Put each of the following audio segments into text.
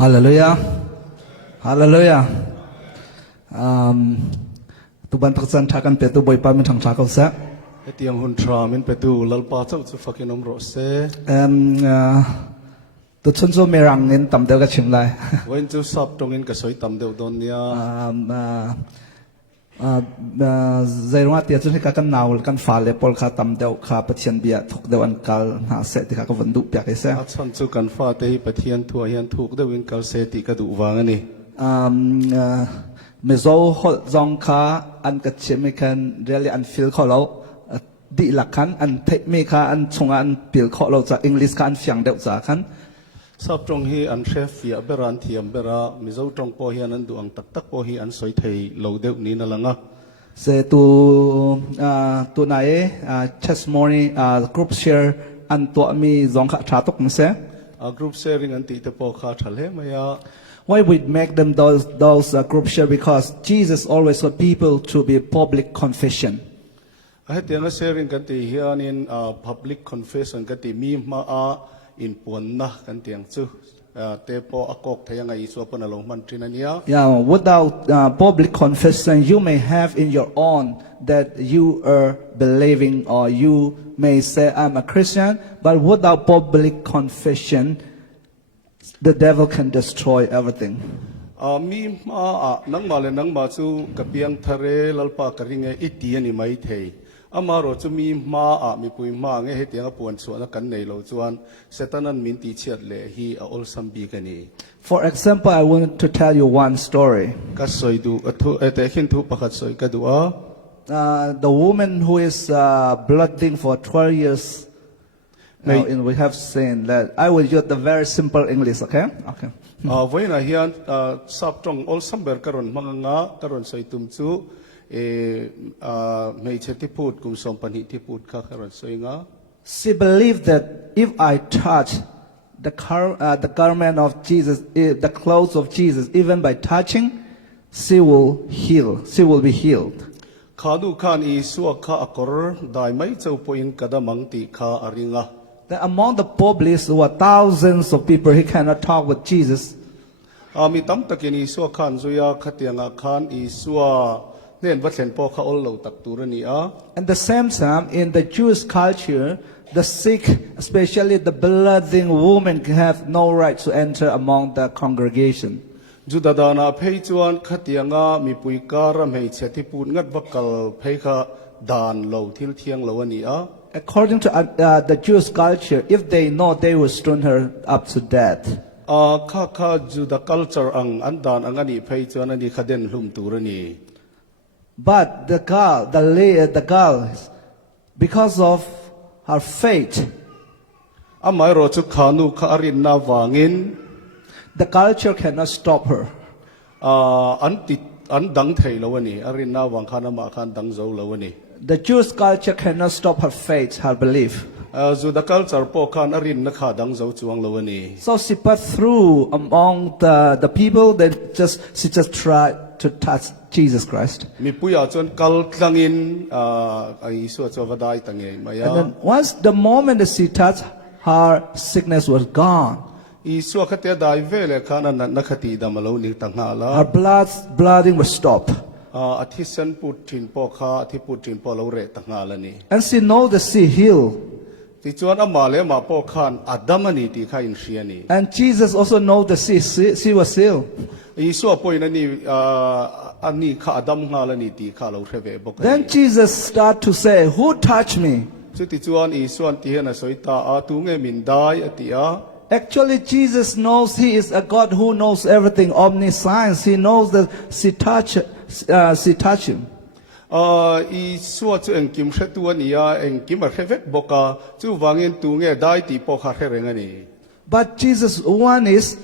Hallelujah. Hallelujah. Tu ban taksan thakan pe tu boy pa min thang thakau sa. Tiang hun tra min pe tu lalpa chau chu fakin om ro se. Tu chun zo Mirang nin tam deu ka chim lai. Wen chu sap tong in ka soi tam deu don nia. Zairunga tia chun ka kan naul kan fa le pol kha tam deu kha pathian bia thuk deu an kal na se ti kha ka vandu pya ke se. Achan chu kan fa te hi pathian thua hian thuk deu in kal se ti ka du wang ani. MIZO hol zong kha an ka chim kan really an feel kho lo di lakhan an thei me kha an chunga an pil kho lo cha English kha an fyang deu cha khan. Sap tong hi an chef ya beran thiam bera mizo tong po hian an duang tak tak po hi an soi thei lo deu ni na langa. Se tu nae testimony group share an to mi zong kha tha tok se. A group sharing an ti te po kha thale maya. Why we make them those group share? Because Jesus always want people to be public confession. A tiang a sharing kan ti hian in public confession kan ti mi ma a in puan na kan tiang chu te po akok thayang ai so pon along man trin ania. Yeah, without public confession, you may have in your own that you are believing, or you may say I'm a Christian, but without public confession, the devil can destroy everything. Mi ma nang ma le nang ma chu kapiang thare lalpa karinge iti ani mai thei. Amaro chu mi ma mi pui ma nge he tiang puan chu na kan nei lo chuan setanan min ti chiat le hi a ol sambi kani. For example, I want to tell you one story. Ka soi du athu te hin thu pakhat soi ka du a. The woman who is blooding for 12 years. Now, we have seen that. I will use the very simple English, okay? Okay. Voi na hian sap tong ol samber karon manga karon soi tum chu mei che ti put kum som pan hi ti put kha karon soi nga. She believed that if I touch the garment of Jesus, the clothes of Jesus, even by touching, she will heal. She will be healed. Khadu khan I suak kha akor dai mai chau po in kadamang ti kha aringa. That among the publics were thousands of people, he cannot talk with Jesus. Mi tam takin I suak khan zuya khatianga khan I suak nen vatlen po kha ol lo tak turani a. At the same time, in the Jewish culture, the sick, especially the blooding woman, have no right to enter among the congregation. Judadana phei chuan khatianga mi puikara mei cheti put ngat bakal phei kha dan lo thil thiang lo ani a. According to the Jewish culture, if they know, they will stone her up to death. Kha Juda culture ang andan ang ani phei chuan ani khaden hlum turani. But the girl, because of her faith, Amai ro chu khanu kha arin na wangin the culture cannot stop her. An dang thei lo ani arin na wang khana ma khan dang zo lo ani. The Jewish culture cannot stop her faith, her belief. Juda culture po khan arin na kha dang zo chuang lo ani. So she passed through among the people. Then she just tried to touch Jesus Christ. Mi puya chon kal tlangin ai so cho vadai tangai maya. And then once the moment that she touched, her sickness was gone. Isu khatia dai vele khana na khati damalo ni tanghala. Her blooding was stopped. Athisan putin po kha athi putin po lo re tanghala ni. And she knows that she healed. Ti chuan amale ma po khan adamani ti kha in shiani. And Jesus also knows that she was healed. Isu apoina ni ani kha adam ngala ni ti kha lo reve bok. Then Jesus started to say, "Who touched me?" Chu ti chuan isu an ti hena soita a tu nge min dai atia. Actually, Jesus knows He is a God who knows everything, omniscience. He knows that she touched Him. Isu chu engkim hretu ania engkim a revek boka chu wangin tu nge dai ti po kha herengani. But Jesus, one is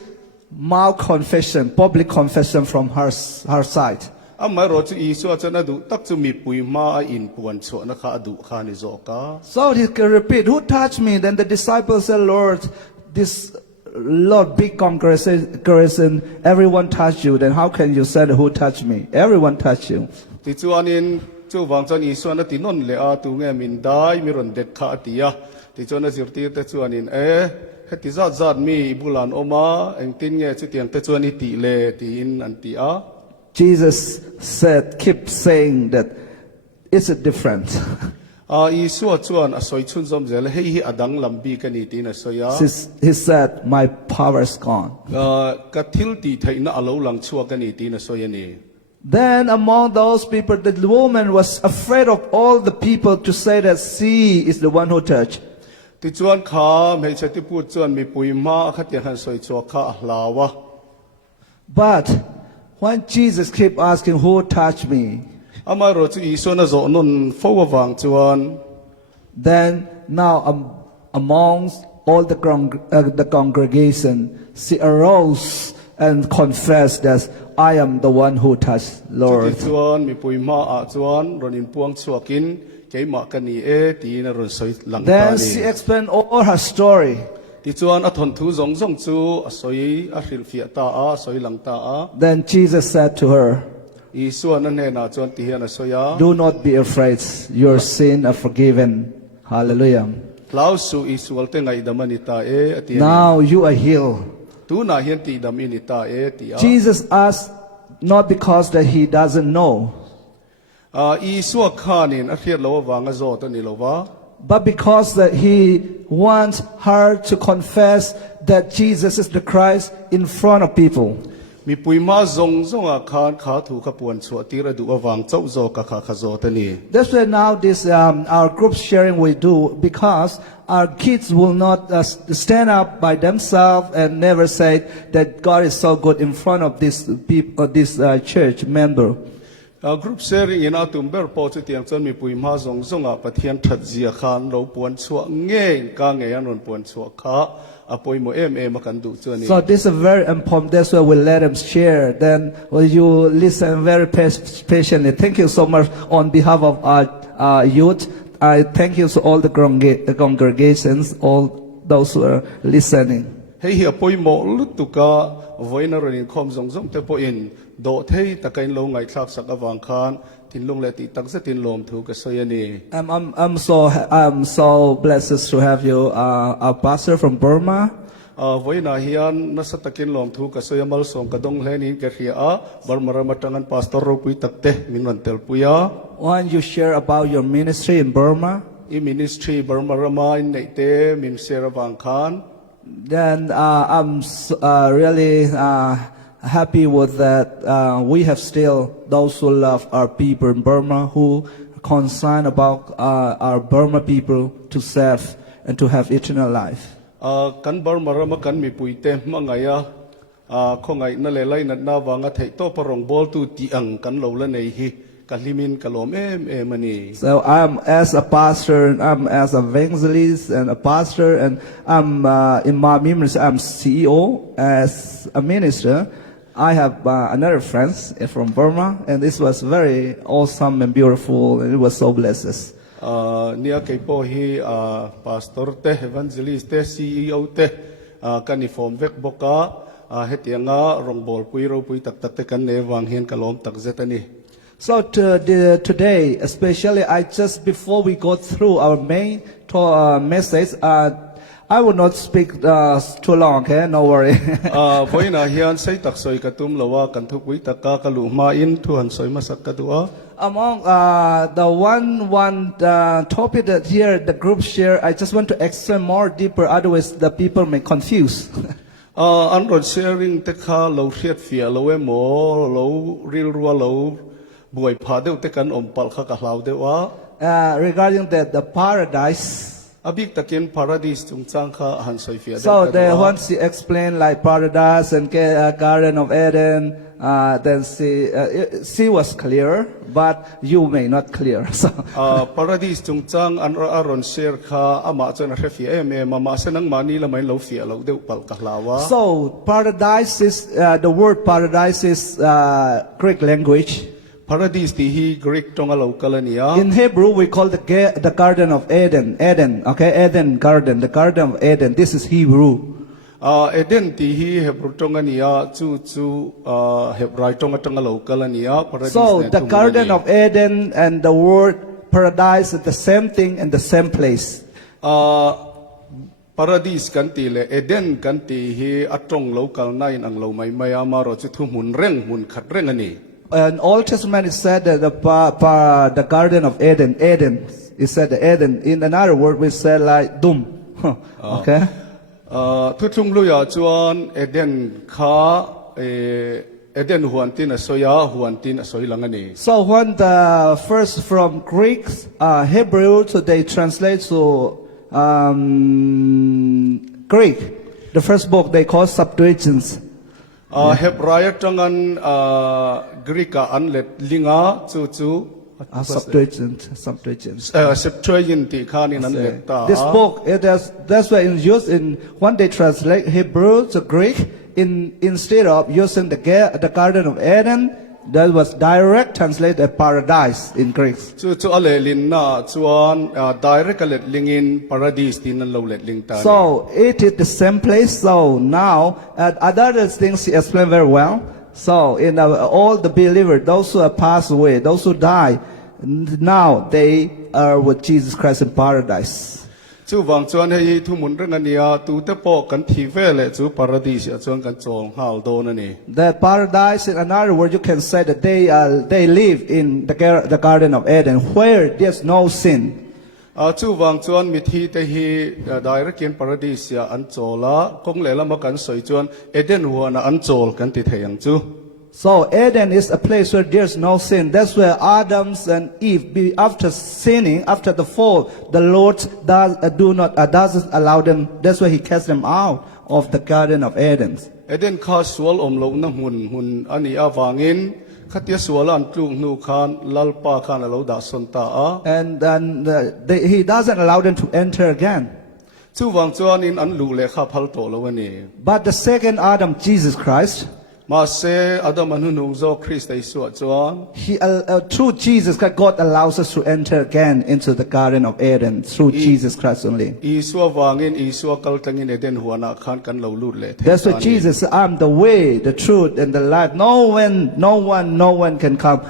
mouth confession, public confession from her side. Amai ro chu isu chana du tak chu mi pui ma in puan cho na kha du kha ni zo ka. So he can repeat, "Who touched me?" Then the disciples said, "Lord, this big congregation, everyone touched you. Then how can you say who touched me? Everyone touched you." Ti chuanin chu wang chan isu na ti non le a tu nge min dai mi ron det kha atia. Ti chona zirti te chuanin heti zat mi bulan oma eng tin nge chu tiang te chuan I ti le ti in an ti a Jesus said, keep saying that it's different. I suwa chuan a soi chun zom zel hei hi adang lambi ka ni tin a soya He said, my power is gone. ka thil ti theina alo lang chua ka ni tin a soya ni Then among those people, the woman was afraid of all the people to say that she is the one who touched. ti chuan kha mei chati pu chuan mi pui ma kha tiang han soi chua kha a hlawa But when Jesus kept asking, who touched me? ama ro chu I so na zo non fo wang chuan Then now amongst all the congregation, she arose and confessed that I am the one who touched Lord. ti chuan mi pui ma a chuan ronin puang chuakin keima ka ni e ti na ron soi lang ta Then she ni explained all her story. ti chuan a thon thu zong zong chu a soi a hril fia ta a soi lang ta a Then Jesus said to her, I suan na ne na chuan ti hian a soya do not be afraid, your sins are forgiven. Hallelujah. Lau su I sual te ngai damani ta e ati Now you are healed. tu na hian ti dam ini ta e ti a Jesus asked not because that he doesn't know, I suwa khanin a hriat lo wanga zo ta ni lo wa but because that he wants her to confess that Jesus is the Christ in front of people. mi pui ma zong zong a khan kha thu ka puan chu tira du awang chau zo ka kha kha zo ta ni That's why now this our group sharing we do, because our kids will not stand up by themselves and never say that God is so good in front of this people, this church member. group sharing in atumber po chu tiang chon mi pui ma zong zong a pathian that zia khan lo puan chu nge ka nge an ron puan chu kha apoi mo em kan du chu ni So this is very important. That's why we let them share. Then will you listen very patiently. Thank you so much on behalf of our youth. I thank you to all the congregations, all those who are listening. hei hi apoi mo lut tu ka voina ron in khom zong zong te po in do thei takain lo ngai thlak sak awang khan tin lung le ti tak za tin lom thu ka soya ni I'm so blessed to have you, our pastor from Burma. voina hian na sa takin lom thu ka soya mal som ka dong hlenin ka ria a barmara matangan pastor ro pui takte min wan tel puya Why don't you share about your ministry in Burma? I ministry barmara ma in nei te min share awang khan Then I'm really happy with that. We have still those who love our people in Burma, who are concerned about our Burma people to serve and to have eternal life. kan barmara ma kan mi pui te mangaya khongai na le lai na na wanga thei to parong bol tu ti ang kan lo la nei hi kalimin kalom em ani So I'm as a pastor, and I'm as an evangelist and a pastor, and I'm in my ministry, I'm CEO. As a minister, I have another friends from Burma, and this was very awesome and beautiful, and it was so blessed. nia kei po hi pastor te evangelist te CEO te kan ni form vek boka hetianga rongbol pui ro pui tak tak te kan ne wang hian kalom tak zetani So today, especially, before we go through our main message, I will not speak too long. Okay, no worry. voina hian sei tak soi ka tum lawa kan thu pui tak ka kalu ma in thu han soi masak ka dua Among the one topic that here the group share, I just want to explain more deeper. Otherwise, the people may confuse. an ron sharing te kha lo hriat fia lo e mo lo ril ruwa lo buai pha deuh te kan om pal kha ka hlau deuh a Regarding the paradise. abik takin paradise chung chang kha han soi fia So deuh they ka deuh a. once she explained like paradise and Garden of Eden. Then she was clear, but you may not clear. So Paradise chung chang an ron share kha ama chon a hre fia mama sanang mani la mai lo fia lo deuh pal ka hlawa so paradise is the word paradise is Greek language. paradise ti hi Greek tonga lo kalania In Hebrew, we call the Garden of Eden. Eden, okay, Eden Garden, the Garden of Eden. This is Hebrew. Eden ti hi Hebrew tonga nia chu Hebrai tonga lo kalania paradise So ne the tu Garden mani. of Eden and the word paradise is the same thing and the same place. paradise kan ti le Eden kan ti hi atong local nine ang lo may may amaro chu thu mun reng mun khat reng ani. In Old Testament, it said that the Garden of Eden, it said Eden. In another word, we said like Dum. Okay? Thu thung lu ya chuan Eden kha Eden huan tin a soya huan tin a soi lang ani. So when the first from Greek, Hebrew, so they translate to Greek, the first book they call Septuagint. Hebraic tangan Greek an let linga chu Septuagint. Septuagint ti khanin an let ta. This book, that's why it's used in when they translate Hebrew to Greek. Instead of using the Garden of Eden, that was direct translated paradise in Greek. Chu ale lin na chuan direct let lingin paradise tin an lo let ling ta. So it is the same place. So now, other things he explained very well. So in all the believers, those who have passed away, those who die, now they are with Jesus Christ in paradise. Chu wang chuan hei thu mun reng ania tu te po kan thi ve le chu paradise a chuan kan chong hal don ani. That paradise, in another word, you can say that they live in the Garden of Eden, where there's no sin. Chu wang chuan mi thi te hi direct in paradise ya an chola kong le lama kan soi chuan Eden huana an chol kan ti theyang chu. So Eden is a place where there's no sin. That's where Adam and Eve, after sinning, after the fall, the Lord doesn't allow them. That's why He cast them out of the Garden of Eden. Eden kha sual lo na hun ani awangin khatia sual an tlung nu khan lalpa khan lo da son ta a. And then He doesn't allow them to enter again. Chu wang chuan in an lu le kha phal to lo ani. But the second Adam, Jesus Christ, Ma se Adam anu nung zo Christ ai suat chuan. through Jesus Christ, God allows us to enter again into the Garden of Eden through Jesus Christ only. Isua wangin isua kaltangin Eden huana khan kan lo lut le. That's why Jesus said, I'm the way, the truth, and the life. No one can come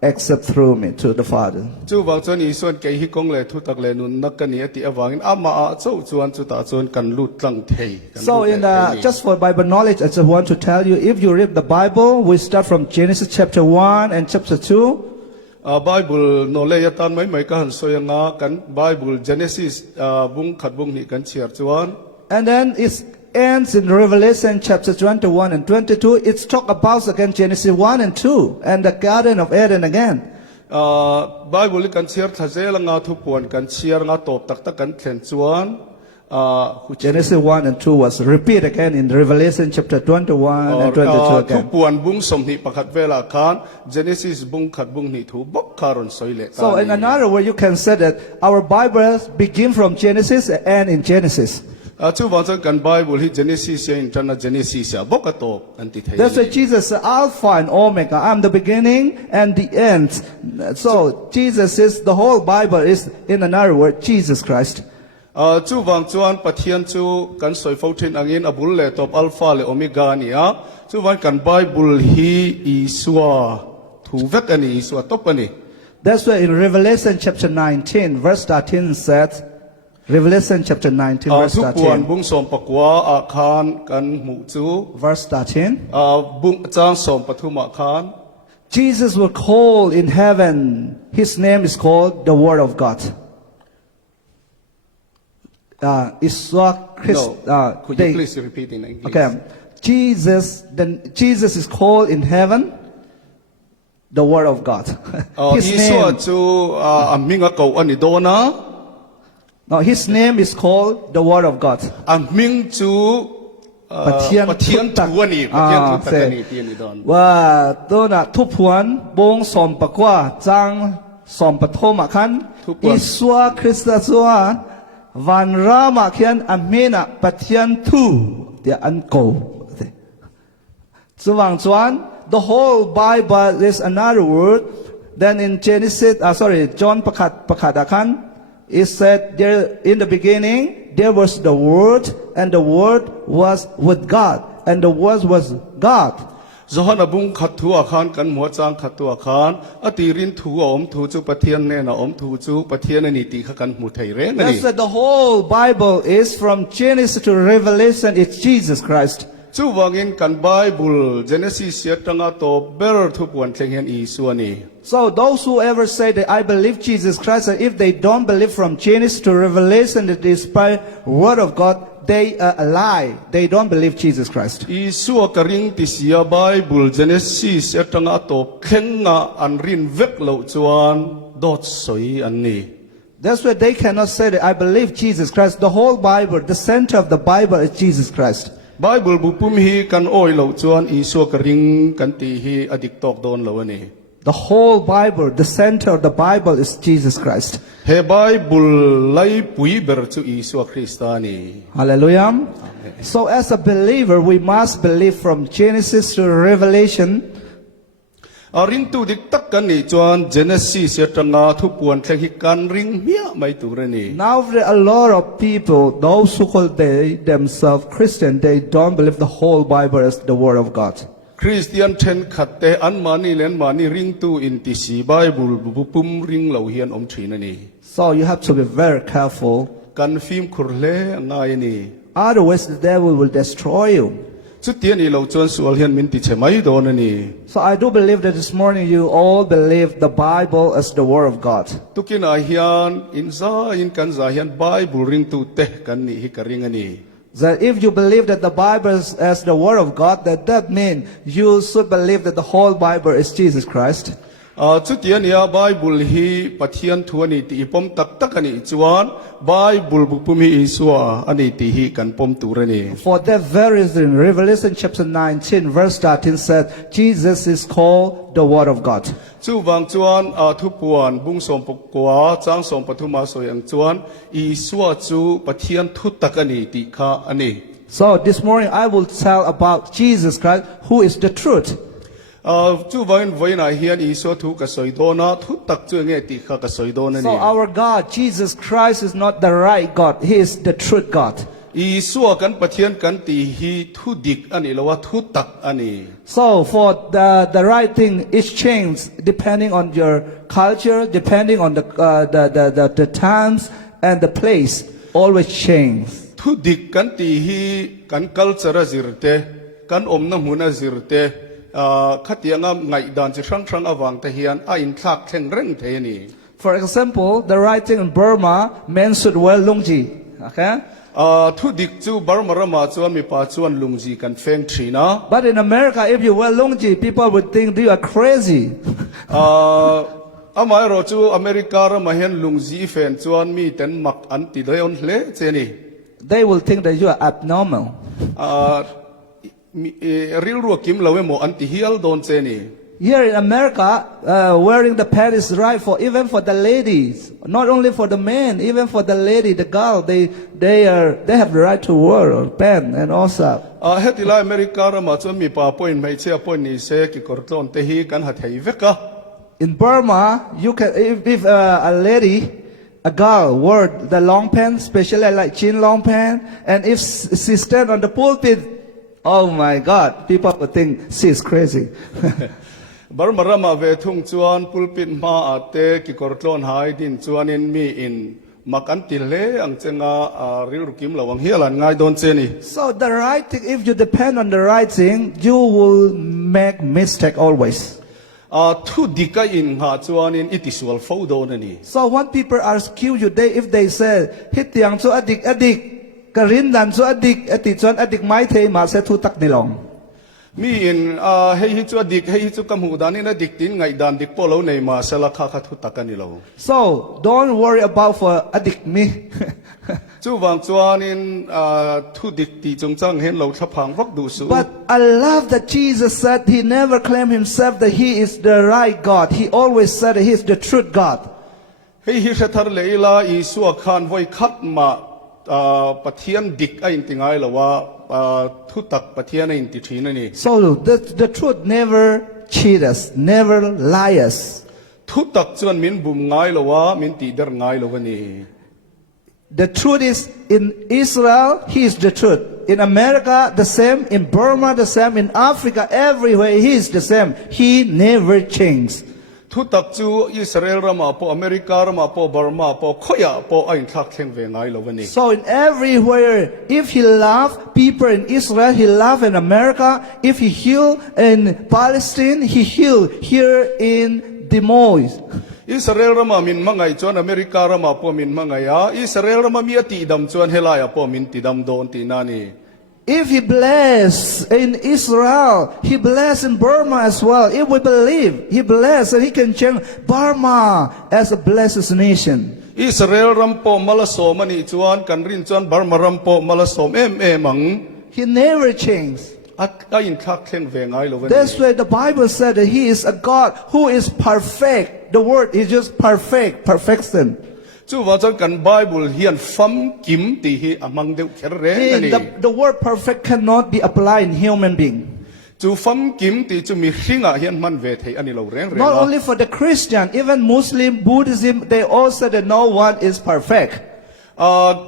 except through me to the Father. Chu wang chuan isuan ke hi kong le thu tak le nun nak kan ni ati awangin ama a chau chuan chu ta chuan kan lut tlang thei. So just for Bible knowledge, I just want to tell you, if you read the Bible, we start from Genesis chapter 1 and chapter 2. Bible no le ya tan mai mai ka han soyanga kan Bible Genesis bung khat bung ni kan chiar chuan. And then it ends in Revelation chapter 21 and 22. It's talk about again Genesis 1 and 2 and the Garden of Eden again. Bible kan chiar thazel nga thu puan kan chiar nga top tak tak kan thlen chuan. Genesis 1 and 2 was repeat again in Revelation chapter 21 and 22 thu again. puan bung som ni pakhat vela khan Genesis bung khat bung ni thu bok karon soile. So in another way, you can say that our Bibles begin from Genesis and end in Genesis. Chu wang chuan kan Bible hi Genesis ya in tana Genesis ya bok ato an ti thei. That's why Jesus said, Alpha and Omega. I'm the beginning and the end. So Jesus is, the whole Bible is, in another word, Jesus Christ. Chu wang chuan pathian chu kan soi fo thin angin abul le top alpha le omega ni a. Chu wang kan Bible hi isua thu vek ani isua top ani. That's why in Revelation chapter 19, verse 13 said, Revelation chapter 19, verse thu puan 13. bung som pakwa a khan kan mu chu. Verse 13. Bung chang som pathuma khan. Jesus will call in heaven. His name is called the Word of God. Could you please repeat in English? Okay. Jesus is called in heaven the Word of God. His name, Aminga ko ani dona. no, His name is called the Word of God. Aming chu pathian tu ani pathian tu takani ti ani don. Wa dona tupuan bong som pakwa chang som pathoma khan Iswa Krista zua van rama khian amena pathian tu dia anko. Chuwang chuan, the whole Bible is another word. Then in Genesis, John Pakadakan, it said there in the beginning there was the Word, and the Word was with God, and the Word was God. Zohan abung khatu akhan kan mo chang khatu akhan atirin thu om thu chu pathian ne na om thu chu pathian ani ti kha kan mu thei reng ani That's why the whole Bible is from Genesis to Revelation. It's Jesus Christ. chu wangin kan Bible Genesis ya tanga to ber thu puan thleng hian Isu ani So those who ever say that I believe Jesus Christ, and if they don't believe from Genesis to Revelation that is by word of God, they are a lie. They don't believe Jesus Christ. Isu akaring ti sia Bible Genesis ya tanga to khenga an rin vek lo chuan dot soi ani That's why they cannot say that I believe Jesus Christ. The whole Bible, the center of the Bible is Jesus Christ. Bible bupum hi kan oi lo chuan Isu akaring kan ti hi adik tok don lo ani The whole Bible, the center of the Bible is Jesus Christ. he Bible lai pui ber chu Isu Kristani Hallelujah. So as a believer, we must believe from Genesis to Revelation. Aring tu dik tak kan ni chuan Genesis ya tanga thu puan thleng hi kan ring mia mai tu rani Now there are a lot of people, those who call they themselves Christian, they don't believe the whole Bible as the Word of God. Christian ten khatte an mani len mani ring tu in ti si Bible bupum ring lo hian om thin ani So you have to be very careful. kan film khurle ngai ni Otherwise the devil will destroy you. chu tian ni lo chuan sual hian min ti chemai don ani So I do believe that this morning you all believe the Bible as the Word of God. tukin a hian in kan za hian Bible ring tu te kan ni hi ka ring ani That if you believe that the Bible is as the Word of God, that means you should believe that the whole Bible is Jesus Christ. chu tian ya Bible hi pathian thu ani ti pom tak tak ani chuan Bible bupum hi Isua ani ti hi kan pom tu rani For that very reason, Revelation chapter 19 verse 13 said, Jesus is called the Word of God. chu wang chuan thu puan bung som pokwa chang som pathuma soyang chuan Isua chu pathian thu tak ani ti kha ani So this morning I will tell about Jesus Christ, who is the truth. chu wang voina hian Isua thu ka soidona thu tak chu nge ti kha ka soidona So ni our God, Jesus Christ, is not the right God. He is the truth God. Isua kan pathian kan ti hi thu dik ani lawa thu tak ani So for the right thing is changed depending on your culture, depending on the times and the place. Always change. thu dik kan ti hi kan culture a zirte kan om na hmun a zirte khatianga ngai dan chi thrang thrang awang te hian a in thak thleng reng the ni For example, the right thing in Burma, men should wear lungji. Okay? thu dik chu barmarama chuan mi pa chuan lungji kan feng thina But in America, if you wear lungji, people would think you are crazy. amai ro chu America ra ma hian lungji fen chuan mi ten mak an ti leon hle cheni They will think that you are abnormal. ril ru kim lawe mo an ti hial don cheni Here in America, wearing the pants is right for even for the ladies, not only for the men, even for the lady, the girl. They have the right to wear a pants and also. hetila America ra ma chuan mi pa point mai che point ni se ki kortlon te hi kan ha thei veka In Burma, you can if a lady, a girl wear the long pants, especially like jean long pants, and if she stand on the pulpit, oh my God, people would think she's crazy. barmarama ve thung chuan pulpit ma ate ki kortlon hai din chuan in mi in makan ti hle ang chenga ril ru kim lawang hialan ngai don cheni So the right thing, if you depend on the right thing, you will make mistake always. thu dika in ha chuan in itisual fo don ani So when people ask you today, if they say, hit yang so adik, karin dan so adik chuan adik mai the ma se thu tak nilong. mi in hei hi chu dik hei hi chu kam hu dan in dik tin ngai dan dik polo nei ma sala kha kha thu takani lo So don't worry about for adik me. chu wang chuan in thu dik ti chung chang hen lo thaphang vak du su But I love that Jesus said he never claimed himself that he is the right God. He always said that he is the truth God. hei hi thar leila Isu khan voi khat ma pathian dik a in tingai lawa thu tak pathian a in ti thina ni So the truth never cheat us, never lie us. thu tak chuan min bum ngai lawa min ti der ngai lo ni The truth is, in Israel, he is the truth. In America, the same. In Burma, the same. In Africa, everywhere, he is the same. He never changed. ทุตักจูอิสราเอลรามาปออเมริการามาปอบาร์มาปอขยะปอไอ้ทักเข่งเวงไงโลวันนี้ So in everywhere, if he loved people in Israel, he loved in America. If he healed in Palestine, he healed here in Des Moines. อิสราเอลรามามินมังไงจวนอเมริการามาปอมินมังไงอิสราเอลรามามีอติดำจวนเฮลายปอมินติดำโดนตีนานี If he blessed in Israel, he blessed in Burma as well. If we believe he blessed, and he can change Burma as a blessed nation. อิสราเอลรัมปอมาลาโสมันอีจวนกันรินจวนบาร์มารัมปอมาลาโสมมัง He never changed. ไอ้ทักเข่งเวงไงโลวันนี้ That's why the Bible said that he is a God who is perfect. The word is just perfect, perfection. จู่ว่าจะกันไบเบิลเฮียนฟัมกิมตีฮีอมังเดวแคร์เรนนี่ The word perfect cannot be applied in human being. จู่ฟัมกิมตีจู่มีสิ่งเฮียนมันเวทีอันนี้เราเร่ง Not only for the Christian, even Muslim, Buddhism, they all said that no one is perfect.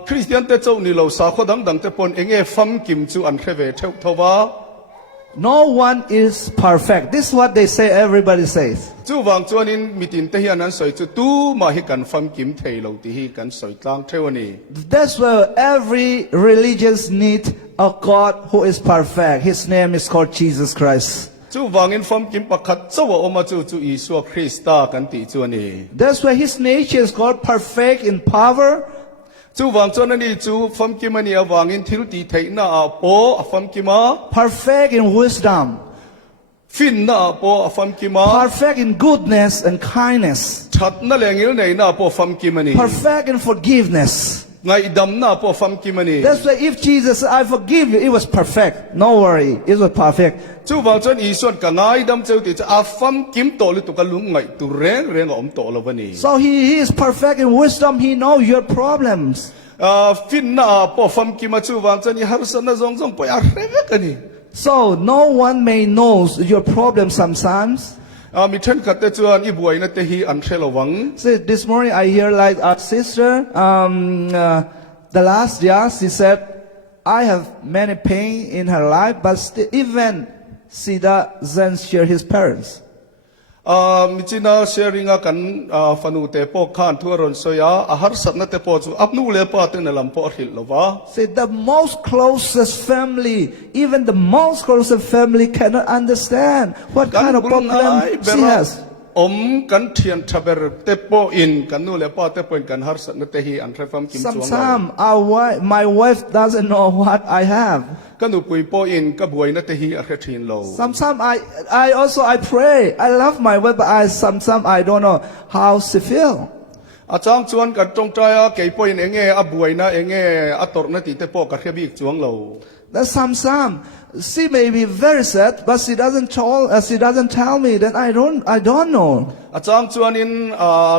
คริสเตียนเตเจ้านี่เราสาขดังเตปนเองฟัมกิมจู่อันเทเวเทวทว่า No one is perfect. This is what they say, everybody says. จู่วางจวนนี้มีตินเทียนนั้นสวยจู่ตู้มาให้กันฟัมกิมเทเราตีฮีกันสวยกลางเทวนี้ That's why every religion needs a God who is perfect. His name is called Jesus Christ. จู่วางอินฟัมกิมประคัดเจ้าว่าออกมาจู่อิสุคริสต์กันตีจวนนี้ That's why his nature is called perfect in power. จู่วางจวนนี้จู่ฟัมกิมันนี่วางอินทิลตีเทน่าโปฟัมกิมา Perfect in wisdom. ฟินน่าโปฟัมกิมา Perfect in goodness and kindness. ชัดนั่นแหละงิลในน่าโปฟัมกิมันนี่ Perfect in forgiveness. ไงดำน่าโปฟัมกิมันนี่ That's why if Jesus said, I forgive you, it was perfect. No worry, it was perfect. จู่วางจวนอีส่วนกับไงดำเจ้าติจะอาฟัมกิมโตหรือตุกลุงไงตุเร่งอมโตละวันนี้ So he is perfect in wisdom. He knows your problems. ฟินน่าโปฟัมกิมาจู่วางจวนอีฮาร์สันน่ะซงไปอาเร่กันนี่ So no one may know your problems sometimes. มีเช่นกัดเตจวนอีบวยนั่นเตฮีอันเชลวัง So this morning I hear like our sister, the last year she said, I have many pain in her life, but even she doesn't share his parents. มิจินาเชริงกันฟันูเตปอขันทัวรอนโซยาอาหารสัตว์นั่นเตปอจูอับนูเลปาเตนลำปอหิลวะ Say the most closest family, even the most closest family cannot understand what kind of problem she has. อมกันเทียนทับเบรเตปออินกันนูเลปาเตปออินกันหารสัตว์นั่นเตฮีอันเทฟัมกิมจวง Sometimes my wife doesn't know what I have. กันนูปุยปออินกับบวยนั่นเตฮีอันเททินโล Sometimes I pray. I love my wife, but sometimes I don't know how she feel. อาจารย์ชวนกันตรงใจเกี่ยปออินเองอบวยนะเองอัตโตนั่นติเตปอกัดเขบิกจวงโล That sometimes she may be very sad, but she doesn't tell me. Then I don't know. อาจารย์ชวนอิน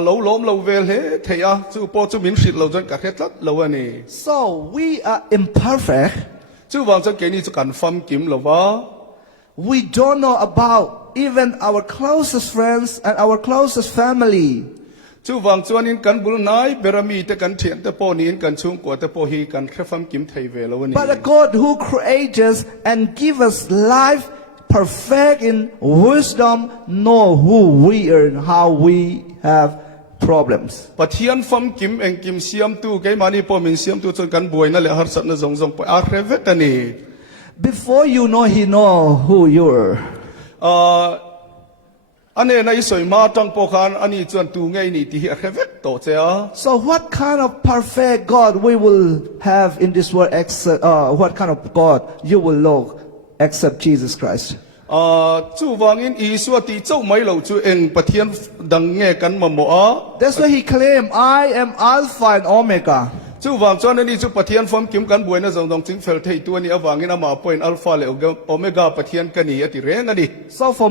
โลล้มโลเวลเฮเทียจู่ปอจู่มินสิทธิ์โลจนกัดเขตัดโลวันนี้ So we are imperfect. จู่วางจะเกี่ยนี่จะกันฟัมกิมโลวะ We don't know about even our closest friends and our closest family. จู่วางจวนอินกันบุลนายเบรามีแต่กันเทียนแต่ปอนี้อินกันชุ่มกว่าแต่ปอฮีกันแค่ฟัมกิมไทยเวลวันนี้ But a God who creates us and give us life perfect in wisdom, know who we are and how we have problems. ปะเทียนฟัมกิมเองกิมเสียมตู้ไกมานี่ปอมินเสียมตู้จนกันบวยนั่นแหละหารสัตว์นั่นซงไปอาเรเวกันนี่ Before you know, He know who you are. อันนี้ในสวยมาจังปอคันอันนี้จวนตู้ไงนี่ที่อาเรเวโตเจ้า So what kind of perfect God we will have in this world? What kind of God you will look except Jesus Christ? จู่วางอินอีสวติเจ้าไม่เหล่าจู่เองปะเทียนดังแง่กันมาหมอ That's why He claimed, I am Alpha and Omega. จู่วางจวนนี่จู่ปะเทียนฟัมกิมกันบวยนั่นซงจิงเฟลเทตัวนี้วางอินมาปอยน์อัลฟาเลโอเมก้าปะเทียนกันนี่อติเร่งกันนี่ So for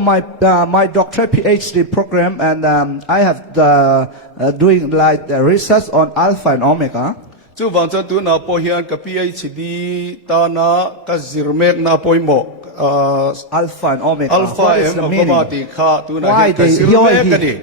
my doctorate PhD program, and I have doing like research on Alpha and Omega. จู่วางจวนตัวน่าปอยน์กับ PhD ตานากับซิร์เมกน่าปอยน์หมอ Alpha and Omega. Alpha What is and the Omega meaning? ที่ข้าตัวน่าเห็นกับซิร์เมกกันนี่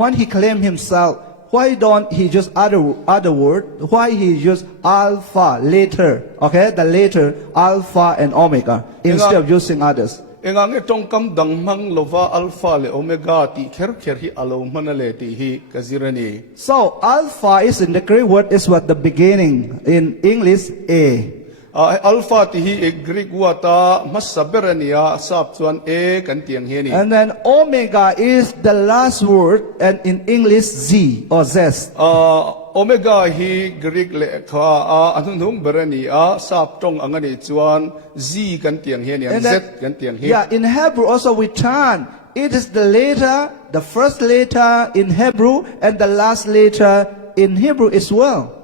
Why he claim himself? why don't he just other word? Why he use alpha later? Okay, the letter alpha and omega instead of using others. Engang itong kamdang mang lova alpha le omega ti kher hi alo manale ti hi kazirani. So alpha is in the Greek word is what the beginning in English A. Alpha ti hi Greek wata masaberania sap chuan e kan tiang hi ni. And then omega is the last word and in English Z or zest. Omega hi Greek le kha anung berania sap tong angani chuan Z kan tiang hi ni Z kan tiang hi. Yeah, in Hebrew also we turn. It is the letter, the first letter in Hebrew and the last letter in Hebrew as well.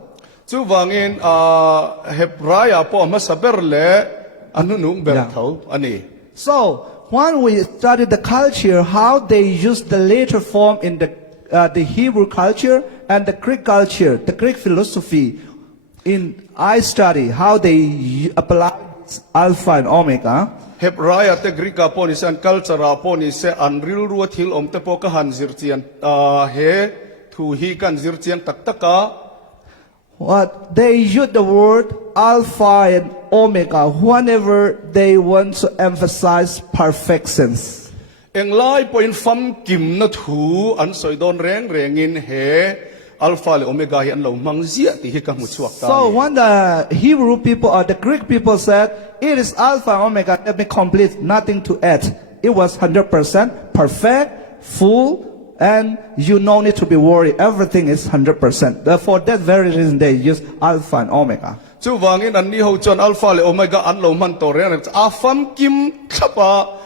Chu wangin Hebraya po masaber le anung ber thau ani. So when we studied the culture, how they use the later form in the Hebrew culture and the Greek culture, the Greek philosophy, I study how they apply alpha and omega. Hebraya te Greeka po ni san culture po ni se anril ruathil om te po ka han zirchian he thu hi kan zirchian taktaka. What they use the word alpha and omega whenever they want to emphasize perfections. Eng lai po in fam kim na thu an soi don rengin he alpha le omega hi an lo mangzia ti hi ka mu chuak ta. So when the Hebrew people or the Greek people said it is alpha and omega, let me complete, nothing to add. It was 100% perfect, full. And you no need to be worried. Everything is 100%. Therefore, that very reason they use alpha and omega. Chu wangin an ni ho chon alpha le omega an lo man to re a fam kim thapa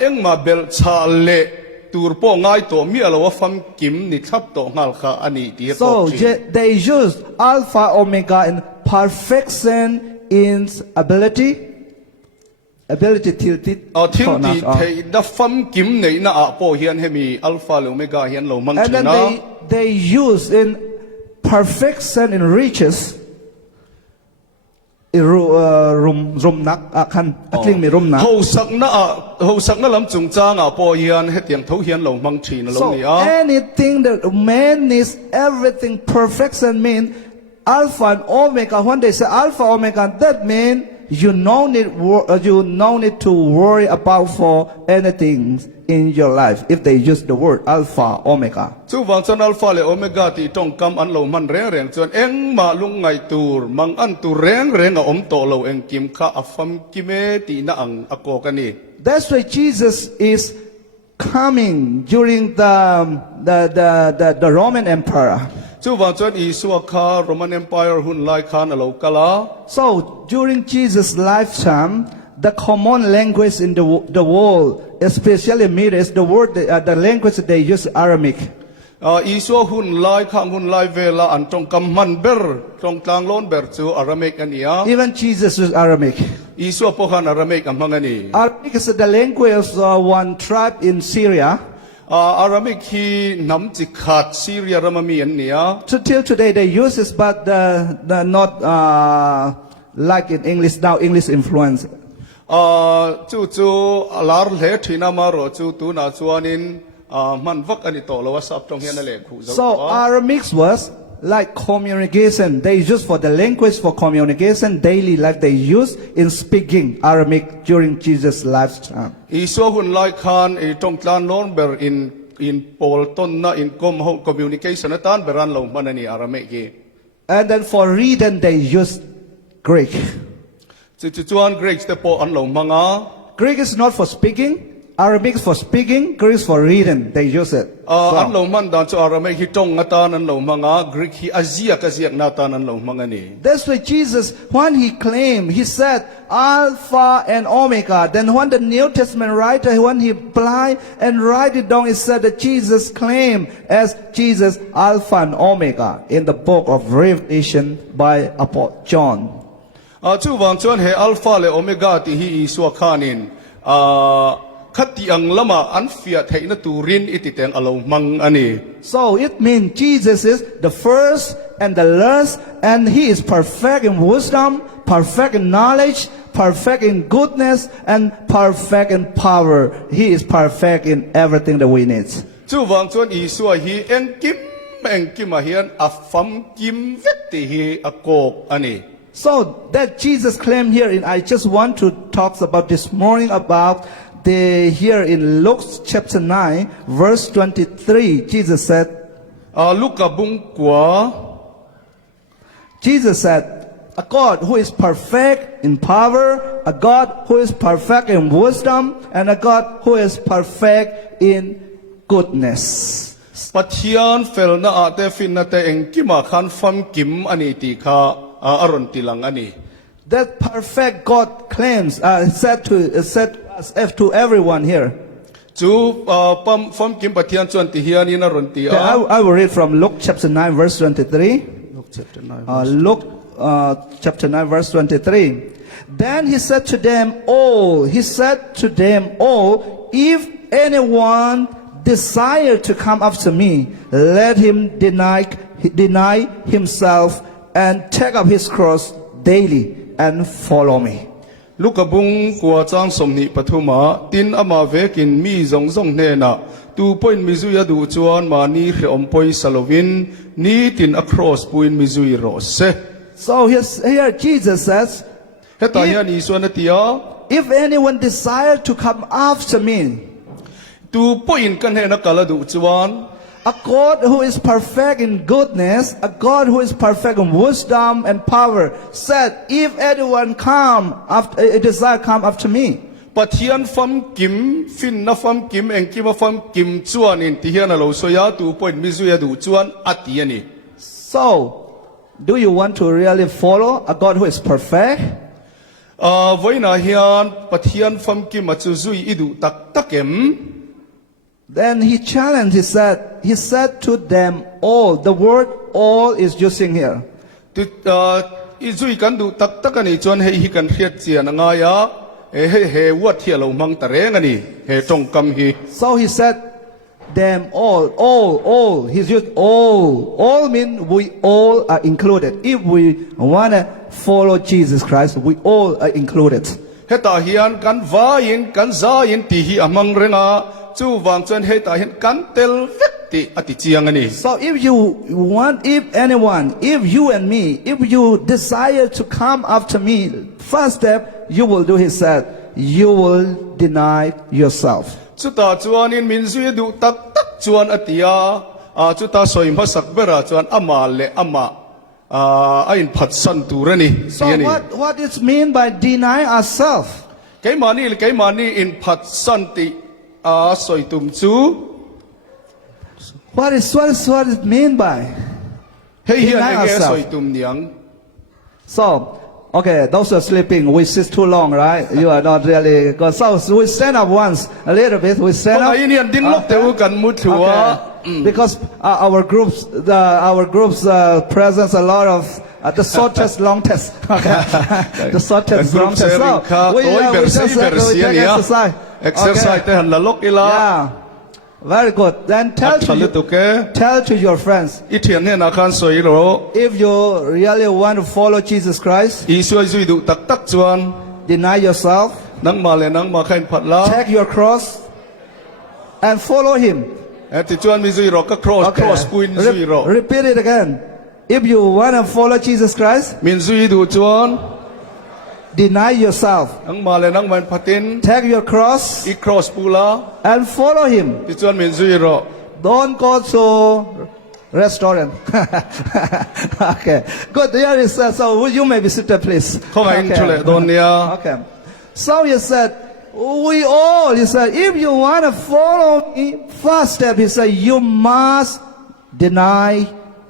eng ma bel cha le tur po ngai to mi alo fam kim ni thap to ngal kha ani ti So they use alpha omega in perfection in ability tilted. And then they use in perfection in riches. So anything that man needs, everything perfection means alpha and omega. When they say alpha omega, that means you no need to worry about for anything in your life if they use the word alpha omega. Chu wang chan alpha le omega ti tong kam an lo man reng chuan eng ma lung ngai tur mang an tu reng a om to lo eng kim kha afam kime ti na ang ako kani. That's why Jesus is coming during the Roman Empire. Chu wang chuan Isua kha Roman Empire hun lai khan alo kala. So during Jesus' lifetime, the common language in the world, especially Middle East, the language they use Aramaic. Isua hun lai vela an tong kam man ber tong tlang lon ber chu Aramaic ania. Even Jesus was Aramaic. Isua po khan Aramaic ang mangani. Aramaic is the language of one tribe in Syria. Aramaic hi nam chikhat Syria ramami an nia. So till today they use this, but not like in English now. English influence. Chu alar le thina maro chu tu na chuanin man vak ani to lo wasap tong hian le khu zo. So Aramaic was like communication. They use for the language for communication daily life. They use in speaking Aramaic during Jesus' lifetime. Iso hun lai khan e tong tlan lon ber in pol ton na in communication atan beran lo manani Aramaic gi. And then for reading they use Greek. Chuan Greek te po an lo manga. Greek is not for speaking. Arabic is for speaking. Greek is for reading. They use it. An lo man dan chu Aramaic hi tong atan an lo manga. Greek hi azia kaziak natan an lo manga ni. That's why Jesus, when he claimed, he said Alpha and Omega. Then when the New Testament writer, when he applied and write it down, it said that Jesus claimed as Jesus Alpha and Omega in the book of Revelation by Apostle John. Chu wang chuan he alpha le omega ti hi Isua khanin khati ang lama an fia theina turin ititeng alo mang ani. So it means Jesus is the first and the last, and he is perfect in wisdom, perfect in knowledge, perfect in goodness, and perfect in power. He is perfect in everything that we need. Chu wang chuan Isua hi eng kim eng kim a hian a fam kim vek ti hi a kok ani So that Jesus claimed here, and I just want to talk about this morning about here in Luke chapter 9, verse 23. Jesus said, luka bung kwa Jesus said, a God who is perfect in power, a God who is perfect in wisdom, and a God who is perfect in goodness. ปัทยานเฟลนาอาเตฟินนาเตเองกิมาขันฟัมกิมอันนี้ตีข้าอารอนติลังอันนี้ That perfect God claims, said to us to everyone here. จูปั๊มฟัมกิมปัทยานจวนติเฮียนี่นารอนติ Okay, I will read from Luke chapter 9, verse 23. Luke chapter 9, verse 23. Then he said to them all, if anyone desire to come after me, let him deny himself and take up his cross daily and follow me. ลูกกบุงกัวจ้างสมนิปฐุมาตินอามาเวกินมีจงเนนะตูปอยมิซุยดูจวนมานีเรอมปอยสโลวินนีติน across ปุยมิซุยรอเซ So here Jesus says, เฮตายานีส่วนนติยา if anyone desire to come after me, ตูปอยกันเฮนักกาลดูจวน a God who is perfect in goodness, a God who is perfect in wisdom and power, said, if anyone desire come after me. ปัทยานฟัมกิมฟินนะฟัมกิมเองกิมาฟัมกิมจวนอินที่เฮียนเราสวยาตูปอยมิซุยดูจวนอัติยานี So, do you want to really follow a God who is perfect? วันนั้นเฮียนปัทยานฟัมกิมมาจูซุยอิดูตักเอ็ม Then he challenged, he said to them all, the word all is using here. ตุอิซุยกันดูตักกันนี่จวนให้ฮิกันเทียดเจียนงายาเฮวัดเทียเรามังตะเรงอันนี้เฮตรงกำฮี So he said them all. He's used all mean we all are included. If we want to follow Jesus Christ, we all are included. เฮตาเฮียนกันวายินกันซายินตีฮีอมังเรงาจูวางจวนเฮตาเฮียนกันเตลเวกติอติเจียงอันนี้ So if you and me, if you desire to come after me, first step you will do, he said, you will deny yourself. จุตาจวนอินมินซุยดูตักจวนอติยาจุตาสอยมาสักเบราจวนอามาเลอามาอินผัดสันตูเรนี่ So what it mean by deny ourselves? ไกมานี่อินผัดสันติสอยตุมจู What it mean by เฮียน deny เองสอย ourselves? ตุมเนียง So, okay, those who are sleeping, we sit too long, right? You are not really good. So we stand up once, a little bit. We stand ไอ้ up. เนี่ยดิ้นลกแต่ว่ากันมุดหัว Because our groups presents a lot of the shortest, longest. Okay, the shortest, longest. So we just take exercise. Exercise แต่หันละลกอีลา Yeah, very good. Then tell to your friends, อีเทียนเนี่ยนาคารสวยโร if you really want to follow Jesus Christ, อีสวยซุยดูตักจวน deny yourself, นังมาเลยนังมาใครผัดละ take your cross, and follow Him. ติจวนมีซุยโรก็ cross ปุยซุยโร Repeat it again. If you want to follow Jesus Christ, มินซุยดูจวน deny yourself, นังมาเลยนังมันพัติน take your cross, อี cross ปูละ and follow Him. ติจวนมินซุยโร Don't go to restaurant. Okay, good. Here is so you may be seated, please. เข้าไงอินชุเลโดนเนี่ย Okay. So he said, he said, if you want to follow me, first step, he said, you must deny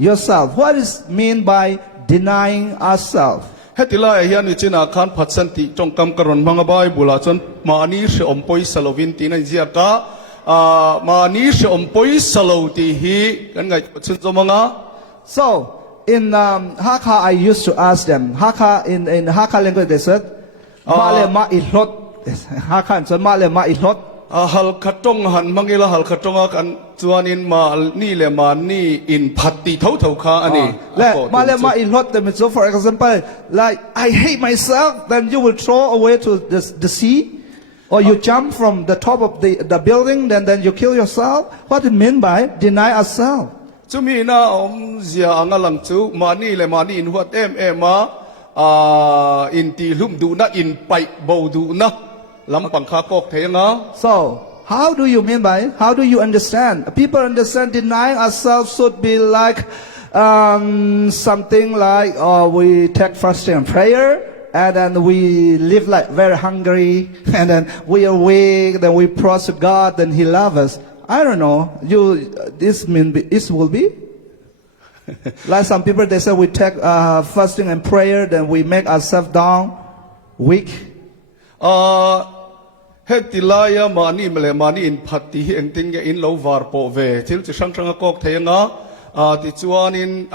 yourself. What does mean by denying ourselves? เฮติลาเฮียนวิจินาคารผัดสันติจงกำกรณมังบายบุลาจนมานีเสอมปอยสโลวินตีนันเจียกะมานีเสอมปอยสโลตีฮีกันไงชุนจมังะ So in Hakka, I used to ask them. Hakka in Hakka language they said, "Male ma ilot." Hakka so male ma ilot. ฮัลขจงหันมังอิละฮัลขจงกันจวนอินมานี่เลมานี่อินผัดตีเท่าคาอันนี้ Male ma ilot. So for example, like I hate myself, then you will throw away to the sea, or you jump from the top of the building, then you kill yourself. What it mean by deny ourselves? chu mi na zia anga lang chu mani le mani in huat ma in ti hlum du na in pai bo du na lam pangkha kok thenga. So, how do you mean by, how do you understand? People understand denying ourselves should be like something like we take fasting and prayer, and then we live like very hungry, and then we are weak, then we pray to God, then He loves us. I don't know. This will be like some people, they say we take fasting and prayer, then we make ourselves down, weak. Hetilaya mani mele mani in phati eng ting ge in lo var po ve thil chi sang sang kok thenga ti chuan in